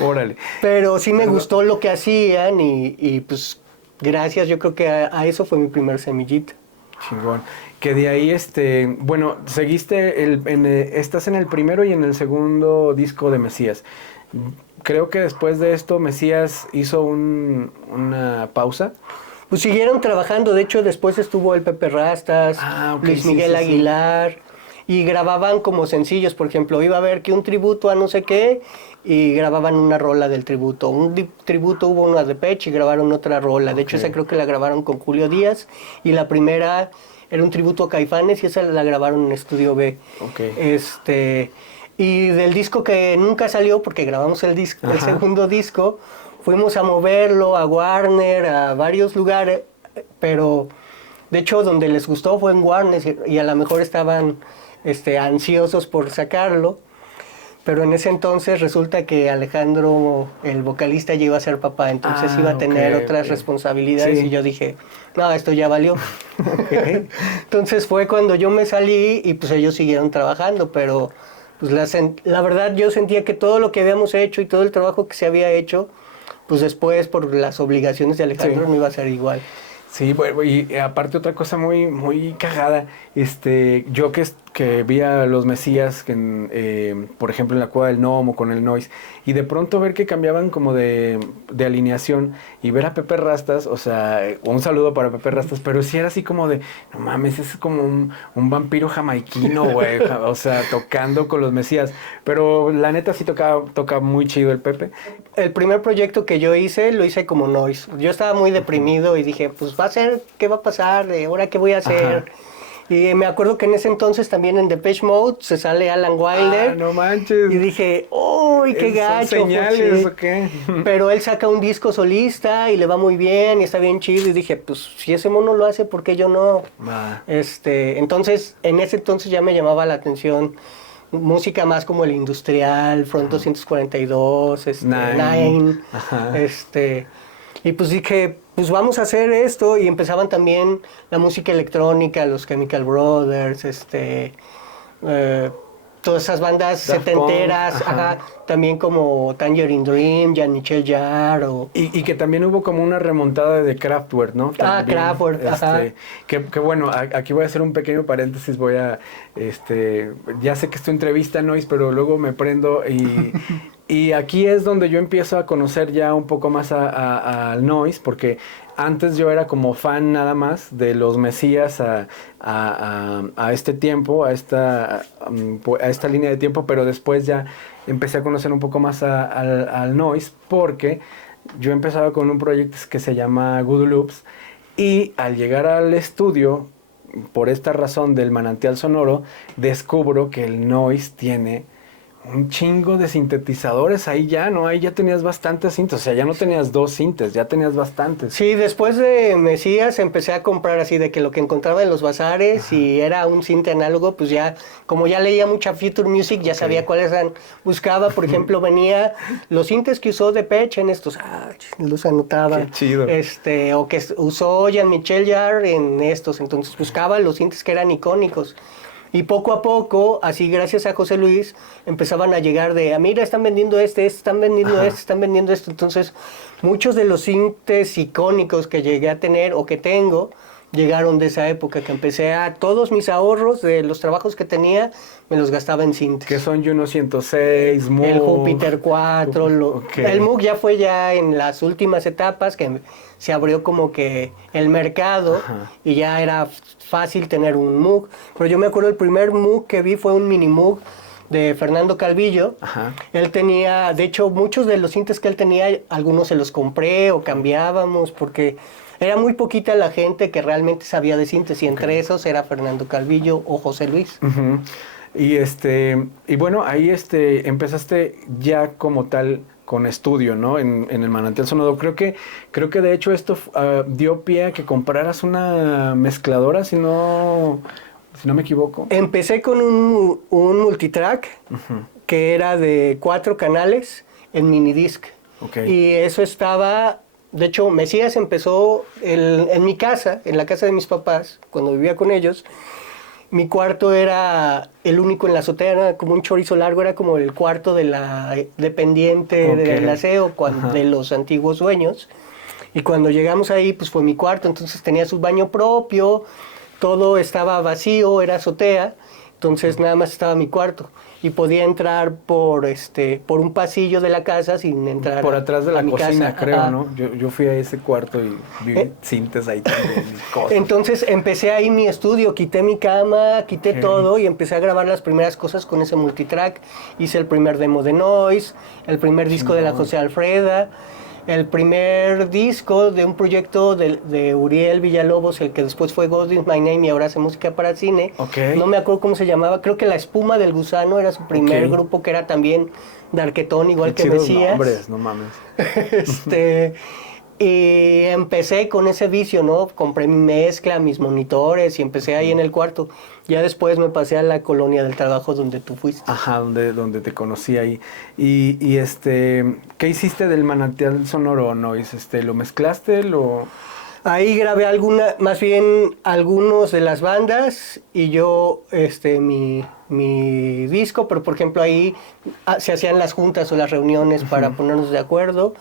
órale. Pero sí me gustó lo que hacían y pues gracias, yo creo que a eso fue mi primer semillita. Chingón. Que de ahí, bueno, seguiste, estás en el primero y en el segundo disco de Mesías. Creo que después de esto Mesías hizo una pausa. Pues siguieron trabajando, de hecho después estuvo el Pepe Rastas, Luis Miguel Aguilar, y grababan como sencillos, por ejemplo, iba a haber que un tributo a no sé qué, y grababan una rola del tributo. Un tributo hubo una de Depeche y grabaron otra rola, de hecho esa creo que la grabaron con Julio Díaz, y la primera era un tributo a Caifanes y esa la grabaron en Estudio B. Y del disco que nunca salió, porque grabamos el segundo disco, fuimos a moverlo a Warner, a varios lugares, pero de hecho donde les gustó fue en Warner y a lo mejor estaban ansiosos por sacarlo, pero en ese entonces resulta que Alejandro, el vocalista, ya iba a ser papá, entonces iba a tener otras responsabilidades y yo dije, no, esto ya valió. Entonces fue cuando yo me salí y pues ellos siguieron trabajando, pero pues la verdad yo sentía que todo lo que habíamos hecho y todo el trabajo que se había hecho, pues después por las obligaciones de Alejandro no iba a ser igual. Sí, bueno, y aparte otra cosa muy, muy cagada, yo que vi a los Mesías, por ejemplo en la Cueva del Gnomo con el Noise, y de pronto ver que cambiaban como de alineación y ver a Pepe Rastas, o sea, un saludo para Pepe Rastas, pero sí era así como de, no mames, es como un vampiro jamaiquino, güey, o sea, tocando con los Mesías, pero la neta sí toca muy chido el Pepe. El primer proyecto que yo hice, lo hice como Noise. Yo estaba muy deprimido y dije, pues va a ser, ¿qué va a pasar? ¿Ahora qué voy a hacer? Y me acuerdo que en ese entonces también en Depeche Mode se sale Alan Wilder. No manches. Y dije, ¡uy, qué gacho! ¿Son señales o qué? Pero él saca un disco solista y le va muy bien y está bien chido. Y dije, pues si ese mono lo hace, ¿por qué yo no? Entonces, en ese entonces ya me llamaba la atención música más como el industrial, Front 242, Nine. Y pues dije, pues vamos a hacer esto, y empezaban también la música electrónica, los Chemical Brothers, todas esas bandas setenteras, también como Tangerine Dream, Jean-Michel Jarre. Y que también hubo como una remontada de Kraftwerk, ¿no? También, Kraftwerk, que bueno, aquí voy a hacer un pequeño paréntesis, ya sé que es tu entrevista, Noise, pero luego me prendo y aquí es donde yo empiezo a conocer ya un poco más al Noise, porque antes yo era como fan nada más de los Mesías a este tiempo, a esta línea de tiempo, pero después ya empecé a conocer un poco más al Noise, porque yo empezaba con un proyecto que se llama Good Loops, y al llegar al estudio, por esta razón del manantial sonoro, descubro que el Noise tiene un chingo de sintetizadores ahí ya, ¿no? Ahí ya tenías bastantes sintes, o sea, ya no tenías 2 sintes, ya tenías bastantes. Sí, después de Mesías empecé a comprar así de que lo que encontraba en los bazares y era un sinte análogo, pues ya, como ya leía mucha Future Music, ya sabía cuáles eran. Buscaba, por ejemplo, venía los sintes que usó Depeche en estos, los anotaba. Qué chido. O que usó Jean-Michel Jarre en estos, entonces buscaba los sintes que eran icónicos. Y poco a poco, así gracias a José Luis, empezaban a llegar mira, están vendiendo están vendiendo están vendiendo esto. Entonces, muchos de los sintes icónicos que llegué a tener o que tengo, llegaron de esa época, que todos mis ahorros de los trabajos que tenía, me los gastaba en sintes. Que son Juno 106, Moog. El Júpiter 4. El Moog ya fue en las últimas etapas, que se abrió como que el mercado y ya era fácil tener un Moog. Pero yo me acuerdo el primer Moog que vi fue un mini Moog de Fernando Calvillo. Él tenía, de hecho, muchos de los sintes que él tenía, algunos se los compré o cambiábamos porque era muy poquita la gente que realmente sabía de sintes y entre esos era Fernando Calvillo o José Luis. Y bueno, ahí empezaste ya como tal con estudio, ¿no? En el Manantial Sonoro. Creo que de hecho esto dio pie a que compraras una mezcladora, si no me equivoco. Empecé con un multitrack que era de 4 canales en minidisc. Y eso estaba... De hecho, Mesías empezó en mi casa, en la casa de mis papás, cuando vivía con ellos. Mi cuarto era el único en la azotea, era como un chorizo largo, era como el cuarto de la dependiente del aseo de los antiguos dueños. Y cuando llegamos ahí, pues fue mi cuarto, entonces tenía su baño propio, todo estaba vacío, era azotea, entonces nada más estaba mi cuarto. Y podía entrar por un pasillo de la casa sin entrar por atrás de la cocina, casa. Creo, ¿no? Yo fui a ese cuarto y vi cintas ahí también. Entonces empecé ahí mi estudio, quité mi cama, quité todo y empecé a grabar las primeras cosas con ese multitrack. Hice el primer demo de Noise, el primer disco de la José Alfreda, el primer disco de un proyecto de Uriel Villalobos, el que después fue God Is My Name y ahora hace música para cine. No me acuerdo cómo se llamaba, creo que La Espuma del Gusano era su primer grupo, que era también darketón, igual que Mesías. Nombres, no mames. Y empecé con ese vicio, ¿no? Compré mi mezcla, mis monitores y empecé ahí en el cuarto. Ya después me pasé a la colonia del trabajo donde tú fuiste. Donde te conocí ahí. Y ¿qué hiciste del Manantial Sonoro, Noise? ¿Lo mezclaste? Ahí grabé más bien algunos de las bandas y yo mi disco, pero por ejemplo ahí se hacían las juntas o las reuniones para ponernos de acuerdo.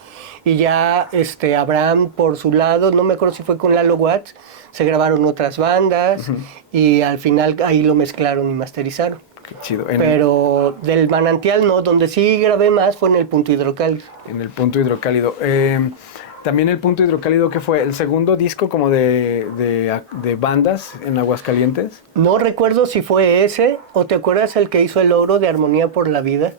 Y ya Abraham por su lado, no me acuerdo si fue con Lalo Watts, se grabaron otras bandas y al final ahí lo mezclaron y masterizaron. Qué chido. Pero del Manantial no, donde sí grabé más fue en el Punto Hidrocálido. En el Punto Hidrocálido. También el Punto Hidrocálido, que fue el segundo disco como de bandas en Aguascalientes. No recuerdo si fue ese, o te acuerdas el que hizo el logro de Armonía por la Vida.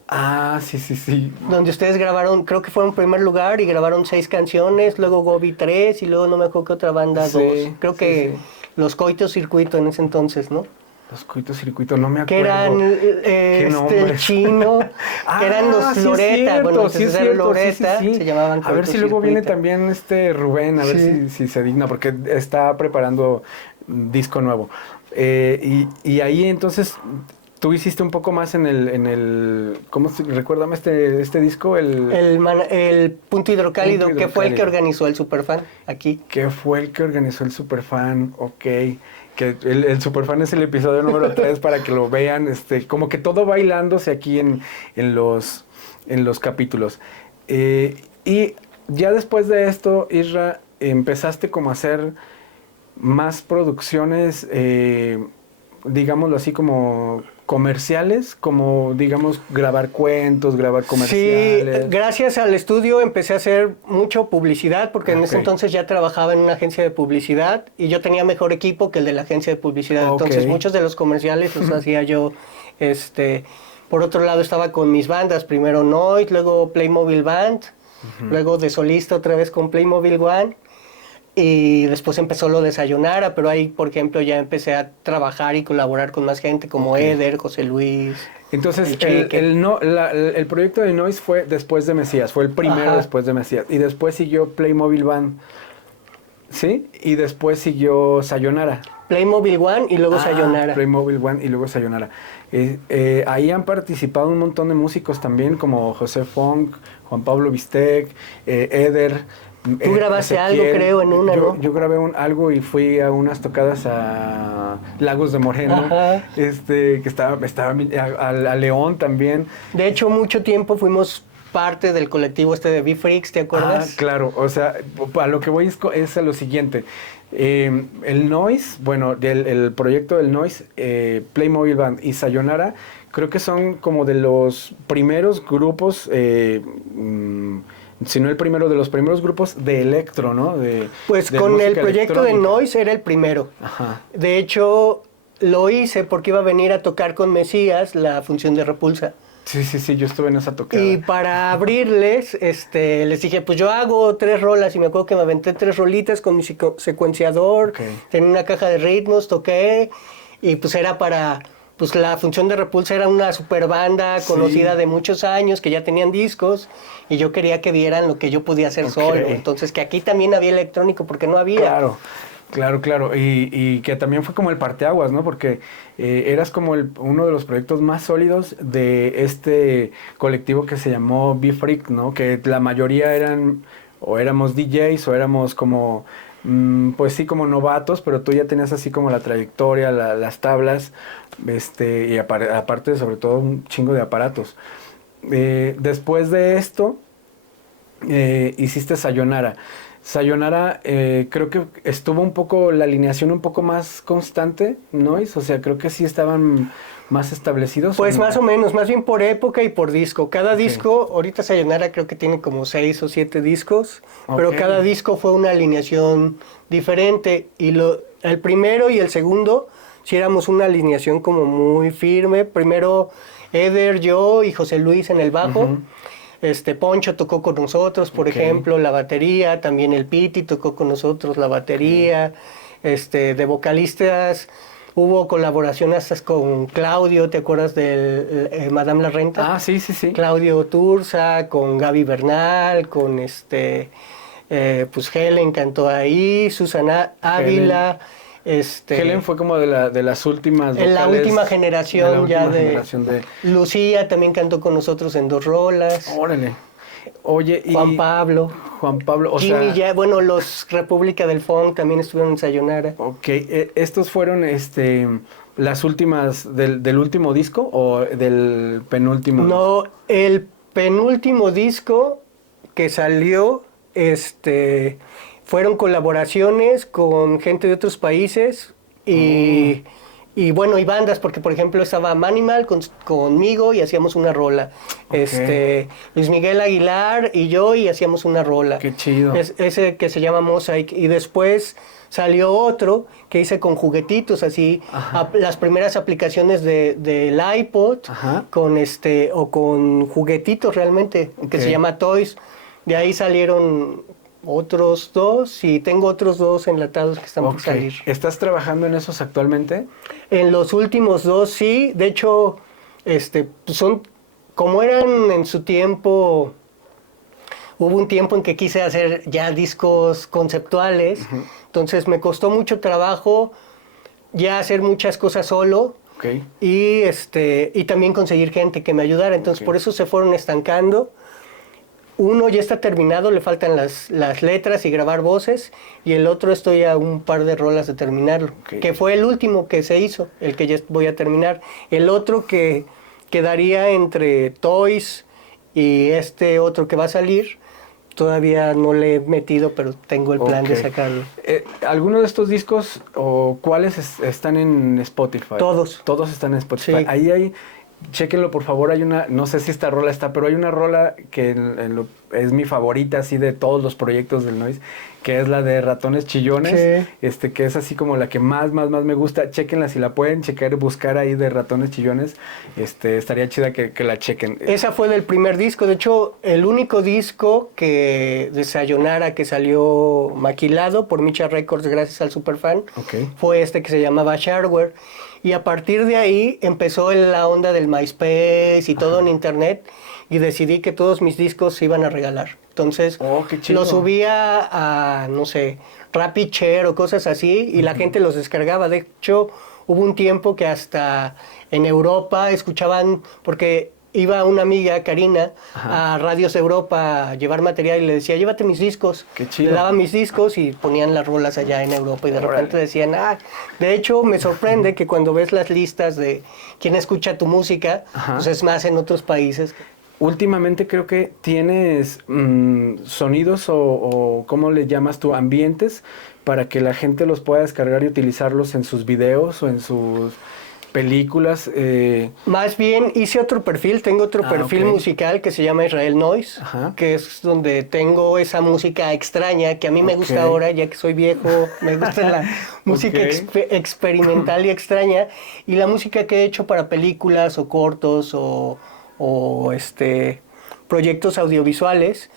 Sí. Donde ustedes grabaron, creo que fue en primer lugar y grabaron 6 canciones, luego Gobi 3 y luego no me acuerdo qué otra banda 2. Creo que Los Coitos Circuito en ese entonces, ¿no? Los Coitos Circuito, no me acuerdo. Que eran el Chino, que eran los Loreta, Loreta, se llamaban Coitos A ver si luego Circuito. viene también Rubén, a ver si se digna, porque está preparando disco nuevo. Y ahí entonces tú hiciste un poco más en el recuérdame este disco, el Punto Hidrocálido, que fue el que organizó el Superfan aquí. Que fue el que organizó el Superfan, que el Superfan es el episodio número 3 para que lo vean, como que todo va hilándose aquí en los capítulos. Y ya después de esto, Isra, empezaste como a hacer más producciones, digámoslo así, como comerciales, como digamos grabar cuentos, grabar comerciales. Sí, gracias al estudio empecé a hacer mucho publicidad porque en ese entonces ya trabajaba en una agencia de publicidad y yo tenía mejor equipo que el de la agencia de publicidad. Entonces muchos de los comerciales los hacía yo. Por otro lado estaba con mis bandas, primero Noise, luego Playmobil Band, luego de solista otra vez con Playmobil One. Y después empezó lo de Sayonara, pero ahí, por ejemplo, ya empecé a trabajar y colaborar con más gente como Eder, José Luis. Entonces, el proyecto de Noise fue después de Mesías, fue el primero después de Mesías. Y después siguió Playmobil Band, ¿sí? Y después siguió Sayonara. Playmobil One y luego Sayonara. Playmobil One y luego Sayonara. Ahí han participado un montón de músicos también, como José Funk, Juan Pablo Bistec, Eder. Tú grabaste algo, creo, en una, ¿no? Yo grabé algo y fui a unas tocadas a Lagos de Moreno, que estaba a León también. De hecho, mucho tiempo fuimos parte del colectivo de B-Freaks, ¿te acuerdas? Ah, claro, o sea, a lo que voy es a lo siguiente. El Noise, bueno, el proyecto del Noise, Playmobil Band y Sayonara, creo que son como de los primeros grupos, si no el primero, de los primeros grupos de electro, ¿no? Pues con el proyecto de Noise era el primero. Ajá. De hecho, lo hice porque iba a venir a tocar con Mesías la función de Repulsa. Sí, yo estuve en esa tocada. Y para abrirles, les dije, pues yo hago 3 rolas, y me acuerdo que me aventé 3 rolitas con mi secuenciador, tenía una caja de ritmos, toqué, y pues era para... Pues la función de Repulsa era una super banda conocida de muchos años, que ya tenían discos, y yo quería que vieran lo que yo podía hacer solo. Entonces, que aquí también había electrónico, porque no había. Claro. Y que también fue como el parteaguas, ¿no? Porque eras como uno de los proyectos más sólidos de este colectivo que se llamó B-Freak, ¿no? Que la mayoría éramos DJs o éramos como... pues sí, como novatos, pero tú ya tenías así como la trayectoria, las tablas, y aparte sobre todo un chingo de aparatos. Después de esto, hiciste Sayonara. Sayonara, creo que estuvo la alineación un poco más constante, ¿no? O sea, creo que sí estaban más establecidos. Pues más o menos, más bien por época y por disco. Cada disco, ahorita Sayonara creo que tiene como 6 o 7 discos, pero cada disco fue una alineación diferente. Y el primero y el segundo, sí éramos una alineación como muy firme. Primero Eder, yo y José Luis en el bajo. Poncho tocó con nosotros, por ejemplo, la batería. También el Piti tocó con nosotros la batería. De vocalistas hubo colaboraciones hasta con Claudio, ¿te acuerdas del Madame La Renta? Ah, sí. Claudio Turza, con Gaby Bernal, con pues Helen cantó ahí, Susana Ávila. Helen fue como de las últimas vocales. En la última generación de Lucía también cantó con nosotros en 2 rolas. Órale. Oye, y... Juan Pablo, Jimmy, los República del Funk también estuvieron en Sayonara. Ok, ¿estos fueron las últimas del último disco o del penúltimo? No, el penúltimo disco que salió, fueron colaboraciones con gente de otros países y bueno, y bandas, porque por ejemplo estaba Manimal conmigo y hacíamos una rola. Luis Miguel Aguilar y yo y hacíamos una rola. Qué chido. Ese que se llama Mosaic. Y después salió otro que hice con juguetitos, así, las primeras aplicaciones del iPod, o con juguetitos realmente, que se llama Toys. De ahí salieron otros 2 y tengo otros 2 enlatados que están por salir. ¿Estás trabajando en esos actualmente? En los últimos 2 sí, de hecho, son como eran en su tiempo. Hubo un tiempo en que quise hacer ya discos conceptuales, entonces me costó mucho trabajo ya hacer muchas cosas solo. Y también conseguir gente que me ayudara, entonces por eso se fueron estancando. Uno ya está terminado, le faltan las letras y grabar voces, y el otro estoy a un par de rolas de terminarlo, que fue el último que se hizo, el que ya voy a terminar. El otro que quedaría entre Toys y otro que va a salir, todavía no le he metido, pero tengo el plan de sacarlo. ¿Alguno de estos discos o cuáles están en Spotify? Todos. Todos están en Spotify. Sí. Ahí hay... Chéquenlo, por favor, hay una, no sé si esta rola está, pero hay una rola que es mi favorita así de todos los proyectos del Noise, que es la de Ratones Chillones, que es así como la que más me gusta. Chéquenla si la pueden checar, buscar ahí de Ratones Chillones, estaría chida que la chequen. Esa fue del primer disco, de hecho, el único disco de Sayonara que salió maquilado por Micha Records gracias al Superfan, fue que se llamaba Shareware. Y a partir de ahí empezó la onda del MySpace y todo en internet, y decidí que todos mis discos se iban a regalar. Entonces los subía a, no sé, Rapid Share o cosas así, y la gente los descargaba. De hecho, hubo un tiempo que hasta en Europa escuchaban, porque iba una amiga, Karina, Ajá. a Radios Europa a llevar material y le decía, llévate mis discos. Qué chido. Le daba mis discos y ponían las rolas allá en Europa y de Órale. repente decían, de hecho me sorprende que cuando ves las listas de quién escucha tu música, Ajá. pues es más en otros países. Últimamente creo que tienes sonidos o ¿cómo le llamas tú? Ambientes para que la gente los pueda descargar y utilizarlos en sus videos o en sus películas. Más bien hice otro perfil, tengo otro perfil ok. musical que se llama Israel Noise, Ajá. que es donde tengo esa música extraña que a mí me gusta Ok. ahora, ya que soy viejo, me gusta la música Ok. experimental y extraña, y la música que he hecho para películas o cortos o proyectos audiovisuales,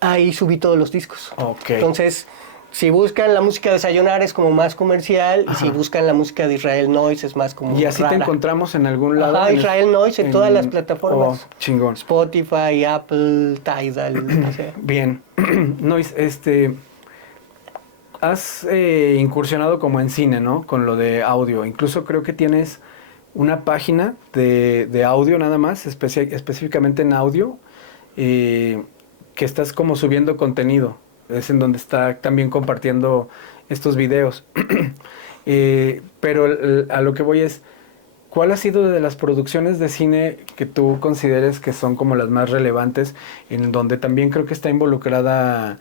ahí subí todos los discos. Ok. Entonces, si buscan la música de Sayonara es como más comercial, y si buscan la música de Israel Noise es más como Y así rara. te encontramos en algún lado. Ajá, Israel Noise en todas las plataformas. Oh, chingón. Spotify, Apple, Tidal, o sea. Bien. Noise, has incursionado como en cine, ¿no? Con lo de audio. Incluso creo que tienes una página de audio nada más, específicamente en audio, que estás como subiendo contenido. Es en donde está también compartiendo estos videos. Pero a lo que voy es, ¿cuál ha sido de las producciones de cine que tú consideres que son como las más relevantes, en donde también creo que está involucrada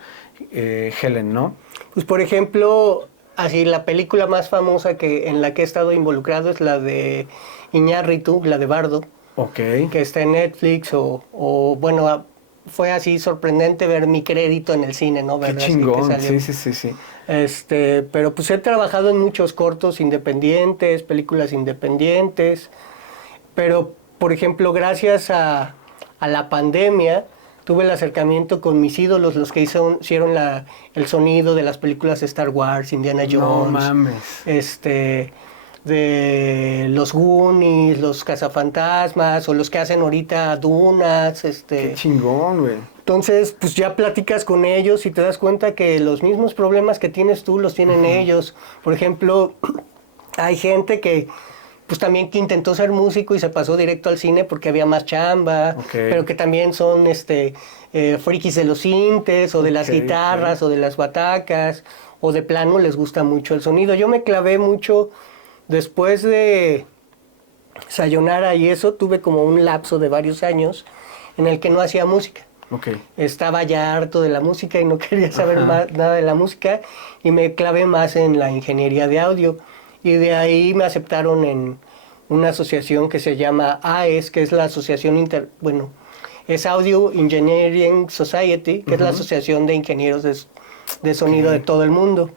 Helen, ¿no? Pues por ejemplo, así la película más famosa en la que he estado involucrado es la de Iñárritu, la de Bardo, Ok. que está en Netflix bueno, fue así sorprendente ver mi crédito en el cine, ¿no? Qué Ver así que chingón, salió. sí. Pero pues he trabajado en muchos cortos independientes, películas independientes, pero por ejemplo, gracias a la pandemia, tuve el acercamiento con mis ídolos, los que hicieron el sonido de las películas de Star Wars, Indiana Jones, No mames. de los Goonies, los Cazafantasmas, o los que hacen ahorita Dunas, Qué chingón, güey. Entonces, pues ya platicas con ellos y te das cuenta que los mismos problemas que tienes tú los tienen ellos. Por ejemplo, hay gente que pues también que intentó ser músico y se pasó directo al cine porque había más chamba, pero que también son frikis de los sintes o de las guitarras o de las batacas o de plano les gusta mucho el sonido. Yo me clavé mucho después de Sayonara y eso, tuve como un lapso de varios años en el que no hacía música. Okay. Estaba ya harto de la música y no quería saber nada de la música y me clavé más en la ingeniería de audio. Y de ahí me aceptaron en una asociación que se llama AES, que es la asociación es Audio Engineering Society, que es la asociación de ingenieros de sonido de todo el mundo.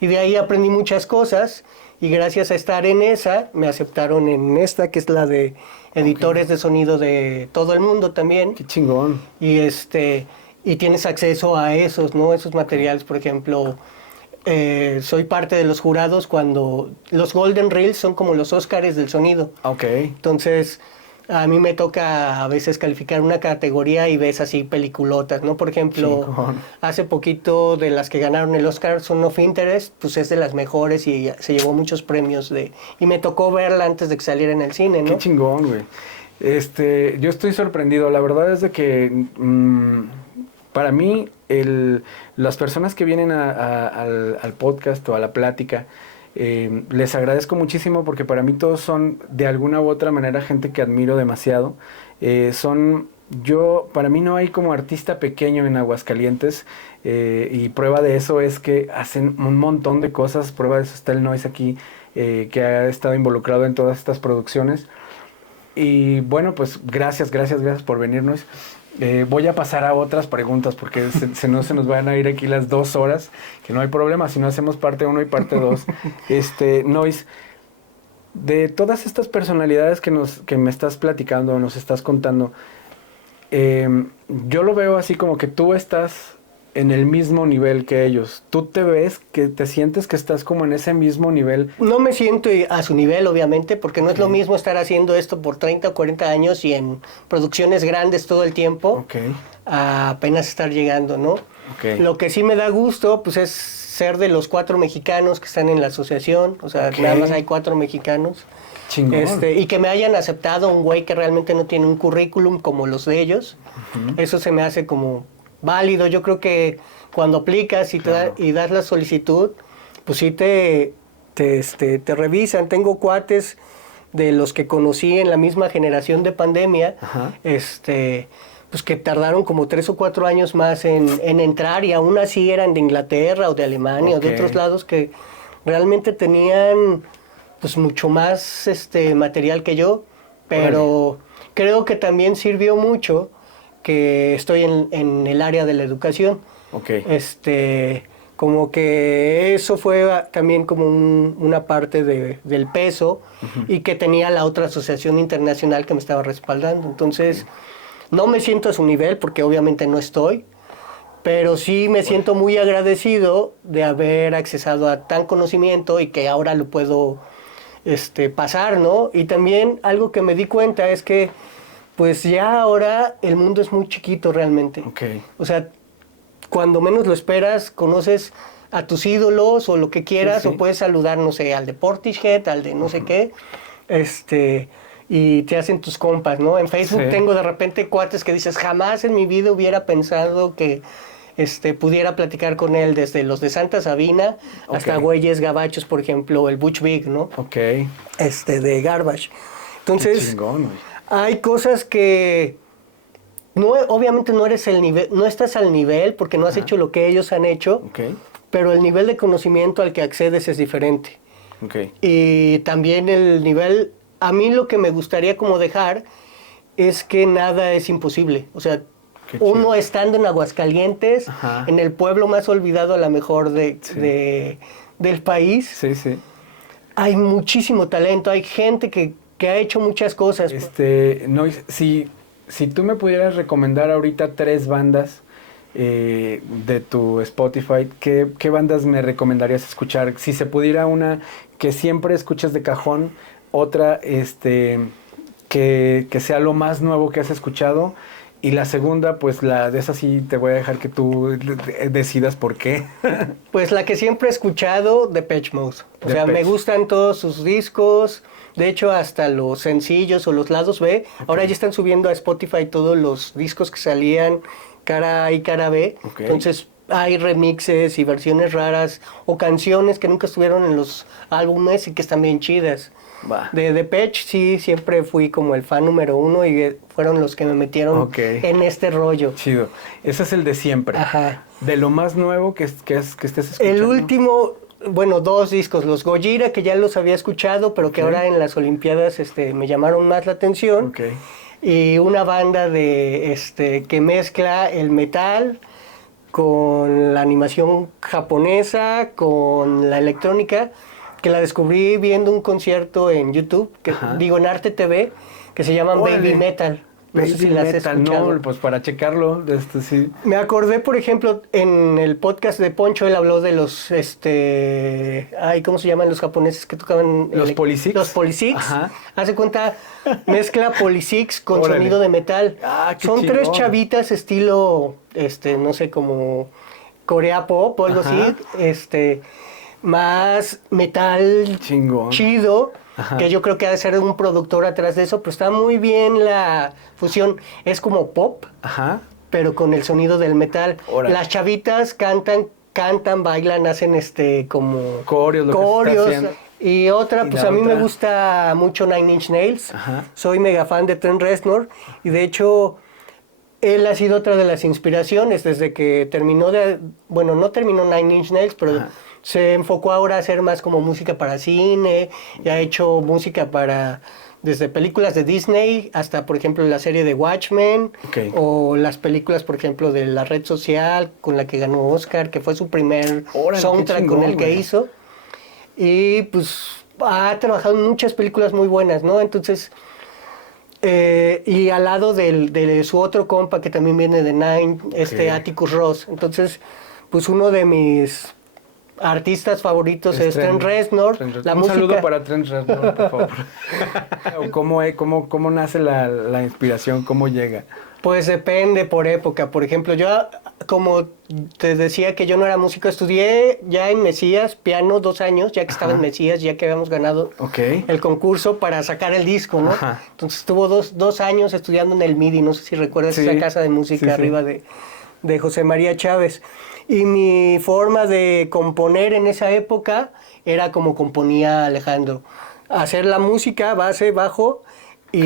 Y de ahí aprendí muchas cosas y gracias a estar en esa, me aceptaron en esta, que es la de editores de sonido de todo el mundo también. Qué chingón. Y tienes acceso a esos, ¿no? Esos materiales, por ejemplo, soy parte de los jurados cuando los Golden Reels son como los Óscares del sonido. Ok. Entonces, a mí me toca a veces calificar una categoría y ves así peliculotas, ¿no? Por ejemplo, hace poquito de las que ganaron el Oscar, Son of Interest, pues es de las mejores y se llevó muchos premios y me tocó verla antes de que saliera en el cine, ¿no? Qué chingón, güey. Yo estoy sorprendido. La verdad es de que para mí las personas que vienen al podcast o a la plática, les agradezco muchísimo porque para mí todos son de alguna u otra manera gente que admiro demasiado. Para mí no hay como artista pequeño en Aguascalientes y prueba de eso es que hacen un montón de cosas. Prueba de eso está el Noise aquí, que ha estado involucrado en todas estas producciones. Y bueno, pues gracias por venirnos. Voy a pasar a otras preguntas porque no se nos van a ir aquí las 2 horas, que no hay problema, si no hacemos parte 1 y parte 2. Noise, de todas estas personalidades que me estás platicando, nos estás contando, yo lo veo así como que tú estás en el mismo nivel que ellos. ¿Tú te sientes que estás como en ese mismo nivel? No me siento a su nivel, obviamente, porque no es lo mismo estar haciendo esto por 30 o 40 años y en producciones grandes todo el tiempo, a apenas estar llegando, ¿no? Lo que sí me da gusto, pues es ser de los 4 mexicanos que están en la asociación, o sea, nada más hay 4 mexicanos. Chingón. Y que me hayan aceptado un güey que realmente no tiene un currículum como los de ellos, eso se me hace como válido. Yo creo que cuando aplicas y das la solicitud, pues sí te revisan. Tengo cuates de los que conocí en la misma generación de pandemia, pues que tardaron como 3 o 4 años más en entrar, y aún así eran de Inglaterra o de Alemania o de otros lados que realmente tenían pues mucho más material que yo, pero creo que también sirvió mucho que estoy en el área de la educación. Como que eso fue también como una parte del peso, y que tenía la otra asociación internacional que me estaba respaldando. Entonces, no me siento a su nivel porque obviamente no estoy, pero sí me siento muy agradecido de haber accesado a tan conocimiento y que ahora lo puedo pasar, ¿no? Y también algo que me di cuenta es que pues ya ahora el mundo es muy chiquito realmente. O sea, cuando menos lo esperas, conoces a tus ídolos o lo que quieras, o puedes saludar, no sé, al de Portishead, al de no sé qué, y te hacen tus compas, ¿no? En Facebook tengo de repente cuates que dices, jamás en mi vida hubiera pensado que pudiera platicar con él, desde los de Santa Sabina hasta güeyes gabachos, por ejemplo, el Butch Vig, ¿no? De Garbage. Entonces, hay cosas que no, obviamente no eres el nivel, no estás al nivel porque no has hecho lo que ellos han hecho, pero el nivel de conocimiento al que accedes es diferente. Y también el nivel, a mí lo que me gustaría como dejar es que nada es imposible. O sea, uno estando en Aguascalientes, en el pueblo más olvidado a lo mejor del país, hay muchísimo talento, hay gente que ha hecho muchas cosas. Nois, si tú me pudieras recomendar ahorita 3 bandas de tu Spotify, ¿qué bandas me recomendarías escuchar? Si se pudiera, una que siempre escuches de cajón, otra que sea lo más nuevo que has escuchado, y la segunda, pues la de esa sí te voy a dejar que tú decidas por qué. Pues la que siempre he escuchado, Depeche Mode. O sea, me gustan todos sus discos. De hecho, hasta los sencillos o los lados B. Ahora ya están subiendo a Spotify todos los discos que salían, cara A y cara B. Entonces hay remixes y versiones raras o canciones que nunca estuvieron en los álbumes y que están bien chidas. De Depeche sí, siempre fui como el fan número 1 y fueron los que me metieron en este rollo. Chido. Ese es el de siempre. De lo más nuevo que estés escuchando. El último, bueno, 2 discos, los Gojira, que ya los había escuchado, pero que ahora en las Olimpiadas me llamaron más la atención. Y una banda que mezcla el metal con la animación japonesa, con la electrónica, que la descubrí viendo un concierto en YouTube, en Arte TV, que se llama Baby Metal. No sé si las has escuchado. No, pues para checarlo, sí. Me acordé, por ejemplo, en el podcast de Poncho, él habló de los, ¿cómo se llaman los japoneses que tocaban? Los Polysix. Los Polysix. Hace cuenta, mezcla Polysix con sonido de metal. Son chingón. 3 chavitas estilo, no sé, como Corea Pop o algo así, más metal chido. Que yo creo que ha de ser un productor atrás de eso, pero está muy bien la fusión. Es como pop, pero con el sonido del metal. Las chavitas cantan, bailan, hacen como coreos. Y otra, pues a mí me gusta mucho Nine Inch Nails. Soy mega fan de Trent Reznor. Y de hecho, él ha sido otra de las inspiraciones desde que terminó no terminó Nine Inch Nails, pero se enfocó ahora a hacer más como música para cine, y ha hecho música desde películas de Disney hasta, por ejemplo, la serie de Watchmen, o las películas, por ejemplo, de La Red Social, con la que ganó Oscar, que fue su primer soundtrack con el que hizo. Y pues ha trabajado en muchas películas muy buenas, ¿no? Entonces, y al lado de su otro compa que también viene de Nine, Atticus Ross. Entonces, pues uno de mis artistas favoritos es Trent Reznor. Un saludo para Trent Reznor, por favor. ¿Cómo nace la inspiración? ¿Cómo llega? Pues depende por época. Por ejemplo, yo, como te decía que yo no era músico, estudié ya en Mesías piano 2 años, ya que estaba en Mesías, ya que habíamos ganado el concurso para sacar el disco, ¿no? Ajá. Entonces estuvo 2 años estudiando en el MIDI, no sé si recuerdas esa casa de música arriba de José María Chávez. Y mi forma de componer en esa época era como componía Alejandro. Hacer la música, base, bajo, y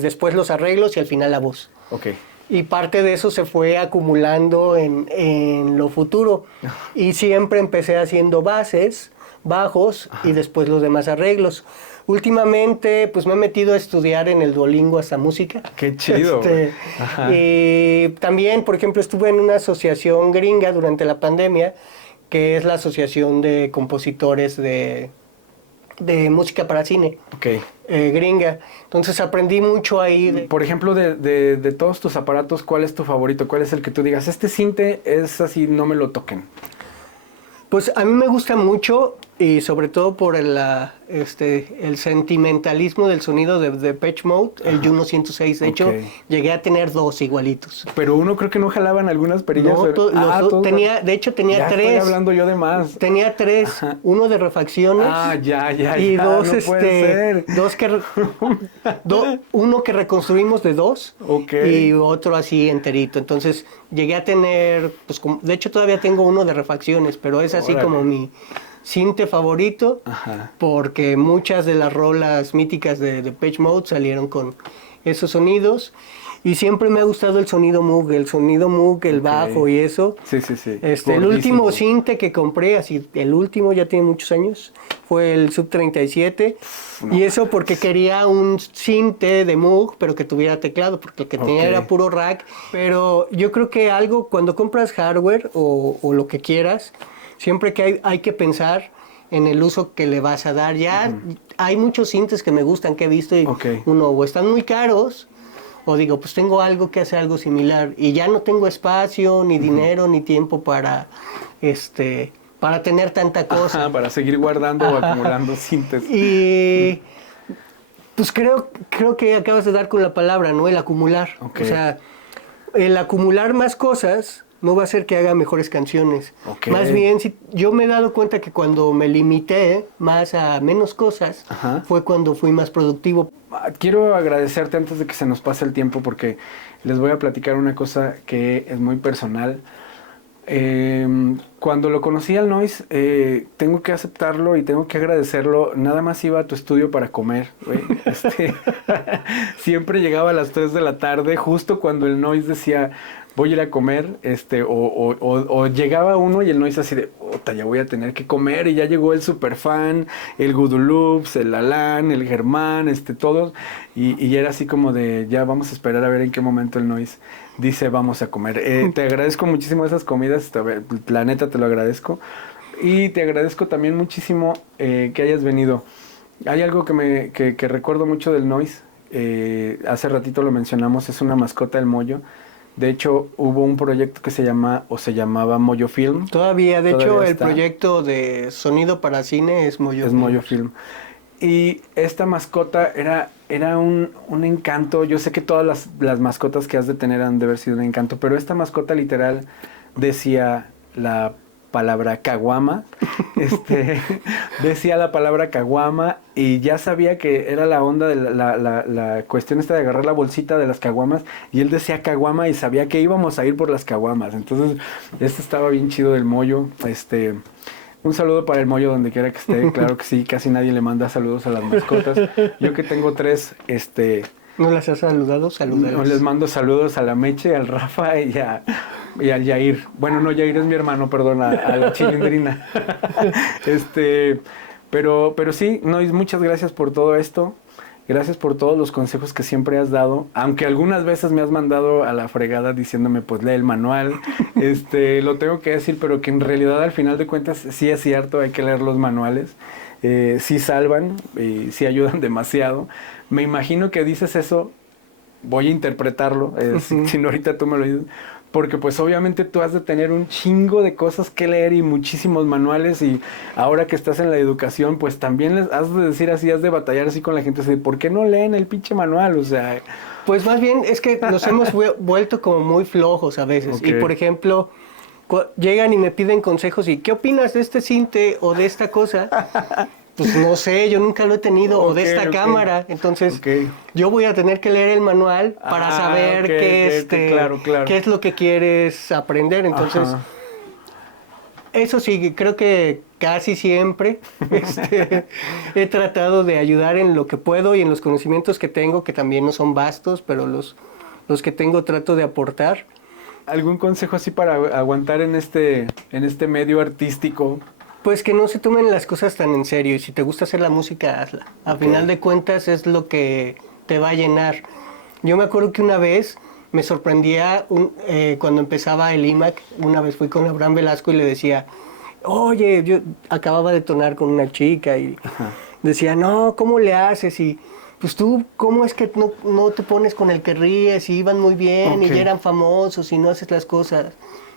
después los arreglos y al final la voz. Okay. Y parte de eso se fue acumulando en lo futuro. Y siempre empecé haciendo bases, bajos y después los demás arreglos. Últimamente pues me he metido a estudiar en el Duolingo hasta música. ¡Qué chido! Y también, por ejemplo, estuve en una asociación gringa durante la pandemia, que es la Asociación de Compositores de música para cine. Okay. Gringa. Entonces aprendí mucho ahí. Por ejemplo, de todos tus aparatos, ¿cuál es tu favorito? ¿Cuál es el que tú digas, este cinte es así, no me lo toquen? Pues a mí me gusta mucho, y sobre todo por el sentimentalismo del sonido de Depeche Mode, el Juno 106. De hecho, llegué a tener 2 igualitos. Pero uno creo que no jalaban algunas perillas. No, de hecho tenía ya 3. Estoy hablando yo de más. Tenía 3, uno de refacciones. Y dos, uno que reconstruimos de 2 y otro así enterito. Entonces llegué a tener, pues de hecho todavía tengo uno de refacciones, pero es así como mi cinte favorito, porque muchas de las rolas míticas de Depeche Mode salieron con esos sonidos. Y siempre me ha gustado el sonido Moog, el bajo y eso. Sí. El último cinte que compré, así, el último, ya tiene muchos años, fue el Sub 37. Y eso porque quería un cinte de Moog, pero que tuviera teclado, porque el que tenía era puro rack. Pero yo creo que cuando compras hardware o lo que quieras, siempre que hay que pensar en el uso que le vas a dar. Ya hay muchos cintes que me gustan, que he visto, y uno, o están muy caros, o digo, pues tengo algo que hacer algo similar, y ya no tengo espacio, ni dinero, ni tiempo para tener tanta cosa. Para seguir guardando o acumulando cintes. Y pues creo que acabas de dar con la palabra, ¿no? El acumular. O sea, el acumular más cosas no va a hacer que haga mejores canciones. Más bien, yo me he dado cuenta que cuando me limité más a menos cosas, fue cuando fui más productivo. Quiero agradecerte antes de que se nos pase el tiempo, porque les voy a platicar una cosa que es muy personal. Cuando lo conocí al Noise, tengo que aceptarlo y tengo que agradecerlo. Nada más iba a tu estudio para comer, güey. Siempre llegaba a las 3 de la tarde, justo cuando el Noise decía, voy a ir a comer, o llegaba uno y el Noise así de, puta, ya voy a tener que comer, y ya llegó el Superfan, el Guduloops, el Alan, el Germán, todos, y era así como de, ya vamos a esperar a ver en qué momento el Noise dice vamos a comer. Te agradezco muchísimo esas comidas, la neta te lo agradezco, y te agradezco también muchísimo que hayas venido. Hay algo que recuerdo mucho del Noise, hace ratito lo mencionamos, es una mascota del Moyo. De hecho, hubo un proyecto que se llamaba Moyo Film. Todavía hecho, el proyecto de sonido para cine es Moyo Film. Moyo Film. Y esta mascota era un encanto. Yo sé que todas las mascotas que has de tener han de haber sido un encanto, pero esta mascota literal decía la palabra caguama, decía la palabra caguama, y ya sabía que era la onda de la cuestión de agarrar la bolsita de las caguamas, y él decía caguama y sabía que íbamos a ir por las caguamas. Entonces, estaba bien chido del Moyo. Un saludo para el Moyo donde quiera que esté. Claro que sí, casi nadie le manda saludos a las mascotas. Yo que tengo 3, ¿no las has saludado? Salúdalas. No, les mando saludos a la Meche, al Rafa y al Yair. Bueno, no, Yair es mi hermano, perdón, a la Chilindrina. Pero sí, Noise, muchas gracias por todo esto. Gracias por todos los consejos que siempre has dado. Aunque algunas veces me has mandado a la fregada diciéndome, pues lee el manual. Lo tengo que decir, pero que en realidad al final de cuentas sí es cierto, hay que leer los manuales. Sí salvan, sí ayudan demasiado. Me imagino que dices eso, voy a interpretarlo, si no ahorita tú me lo dices, porque pues obviamente tú has de tener un chingo de cosas que leer y muchísimos manuales, y ahora que estás en la educación, pues también les has de decir así, has de batallar así con la gente, así, ¿por qué no leen el pinche manual? O sea... Pues más bien es que nos hemos vuelto como muy flojos a veces. Okay. Y por ejemplo, llegan y me piden consejos y ¿qué opinas de este cinte o de esta cosa? Pues no sé, yo nunca lo he tenido, o de esta cámara. Entonces, yo voy a tener que leer el manual para saber qué es lo que quieres aprender. Entonces, eso sí, creo que casi siempre he tratado de ayudar en lo que puedo y en los conocimientos que tengo, que también no son vastos, pero los que tengo trato de aportar. ¿Algún consejo así para aguantar en este medio artístico? Pues que no se tomen las cosas tan en serio, y si te gusta hacer la música, hazla. A final de cuentas es lo que te va a llenar. Yo me acuerdo que una vez me sorprendía cuando empezaba el IMAC, una vez fui con Abraham Velasco y le decía, oye, yo acababa de tonar con una chica y decía, no, ¿cómo le haces? Y pues tú, ¿cómo es que no te pones con el que ríes y iban muy bien y ya eran famosos y no haces las cosas?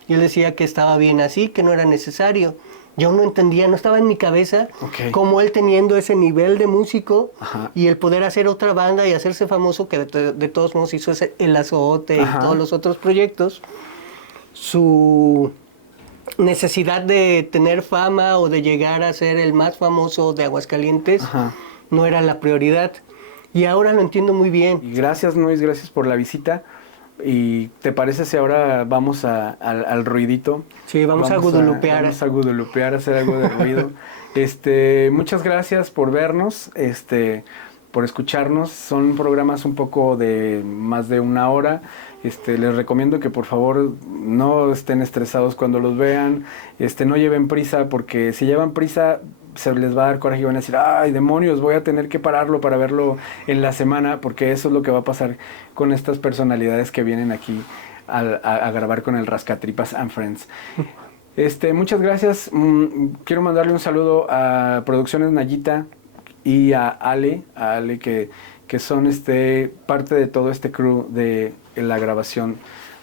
Y él decía que estaba bien así, que no era necesario. Yo no entendía, no estaba en mi cabeza cómo él teniendo ese nivel de músico y el poder hacer otra banda y hacerse famoso, que de todos modos hizo El Azote y todos los otros proyectos, su necesidad de tener fama o de llegar a ser el más famoso de Aguascalientes no era la prioridad. Y ahora lo entiendo muy bien. Y gracias, Nois, gracias por la visita. ¿Y te parece si ahora vamos al ruidito? Sí, vamos a gudulupear. Vamos a gudulupear, hacer algo de ruido. Muchas gracias por vernos, por escucharnos. Son programas un poco de más de una hora. Les recomiendo que por favor no estén estresados cuando los vean. No lleven prisa, porque si llevan prisa se les va a dar coraje y van a decir, ay, demonios, voy a tener que pararlo para verlo en la semana, porque eso es lo que va a pasar con estas personalidades que vienen aquí a grabar con el Rascatripas and Friends. Muchas gracias. Quiero mandarle un saludo a Producciones Nayita y a Ale que son parte de todo este crew de la grabación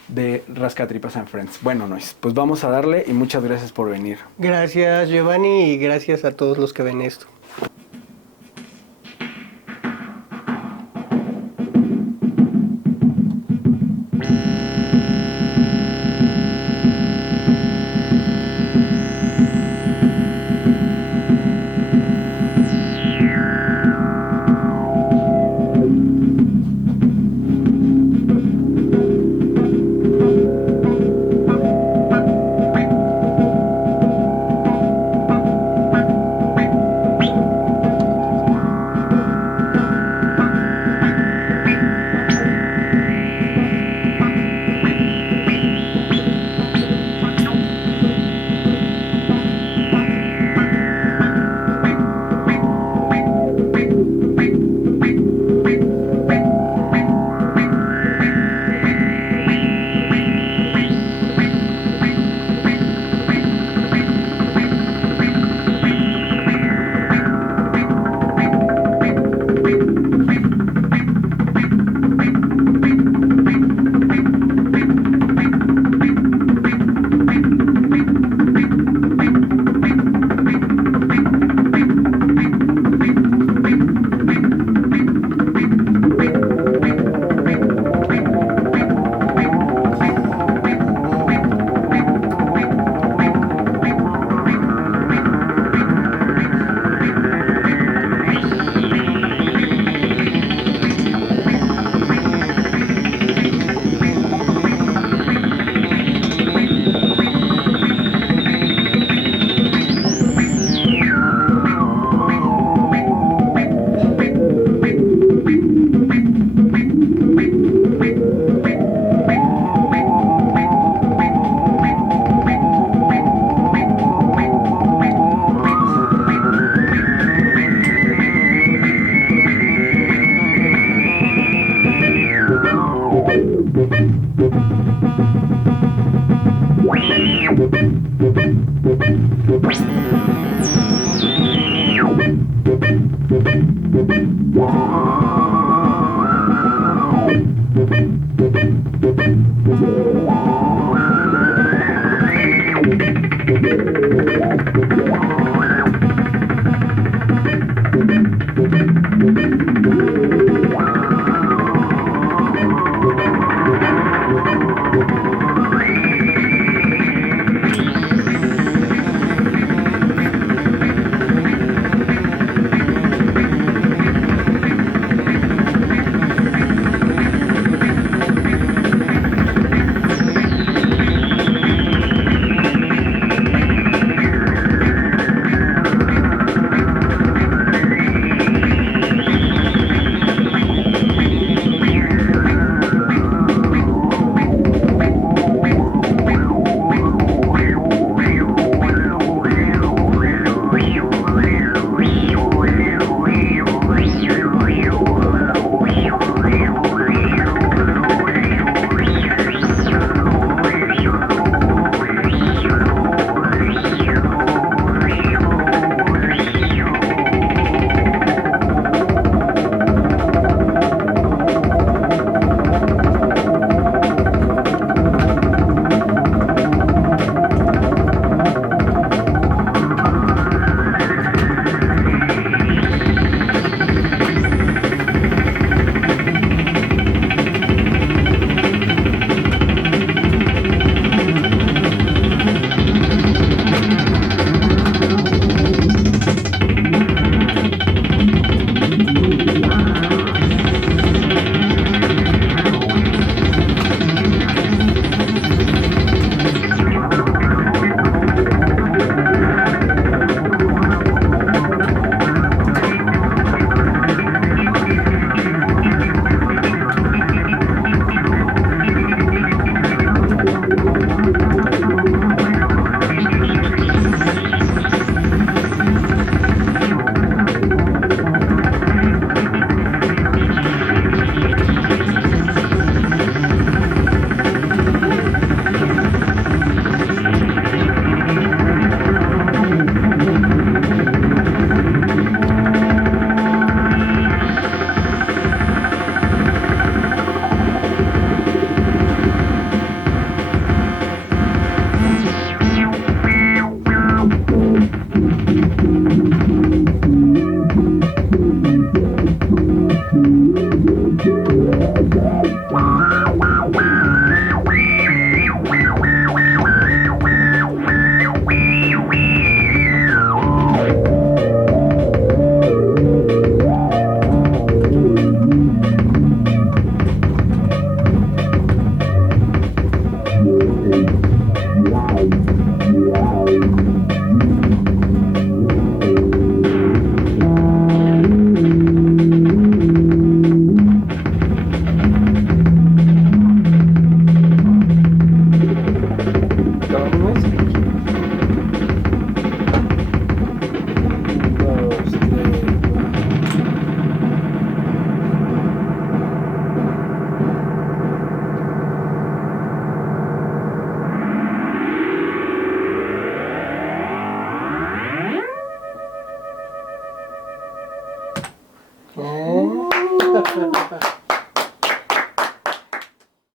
de Rascatripas and Friends. Bueno, Nois, pues vamos a darle y muchas gracias por venir. Gracias, Giovanni, y gracias a todos los que ven esto. Wow.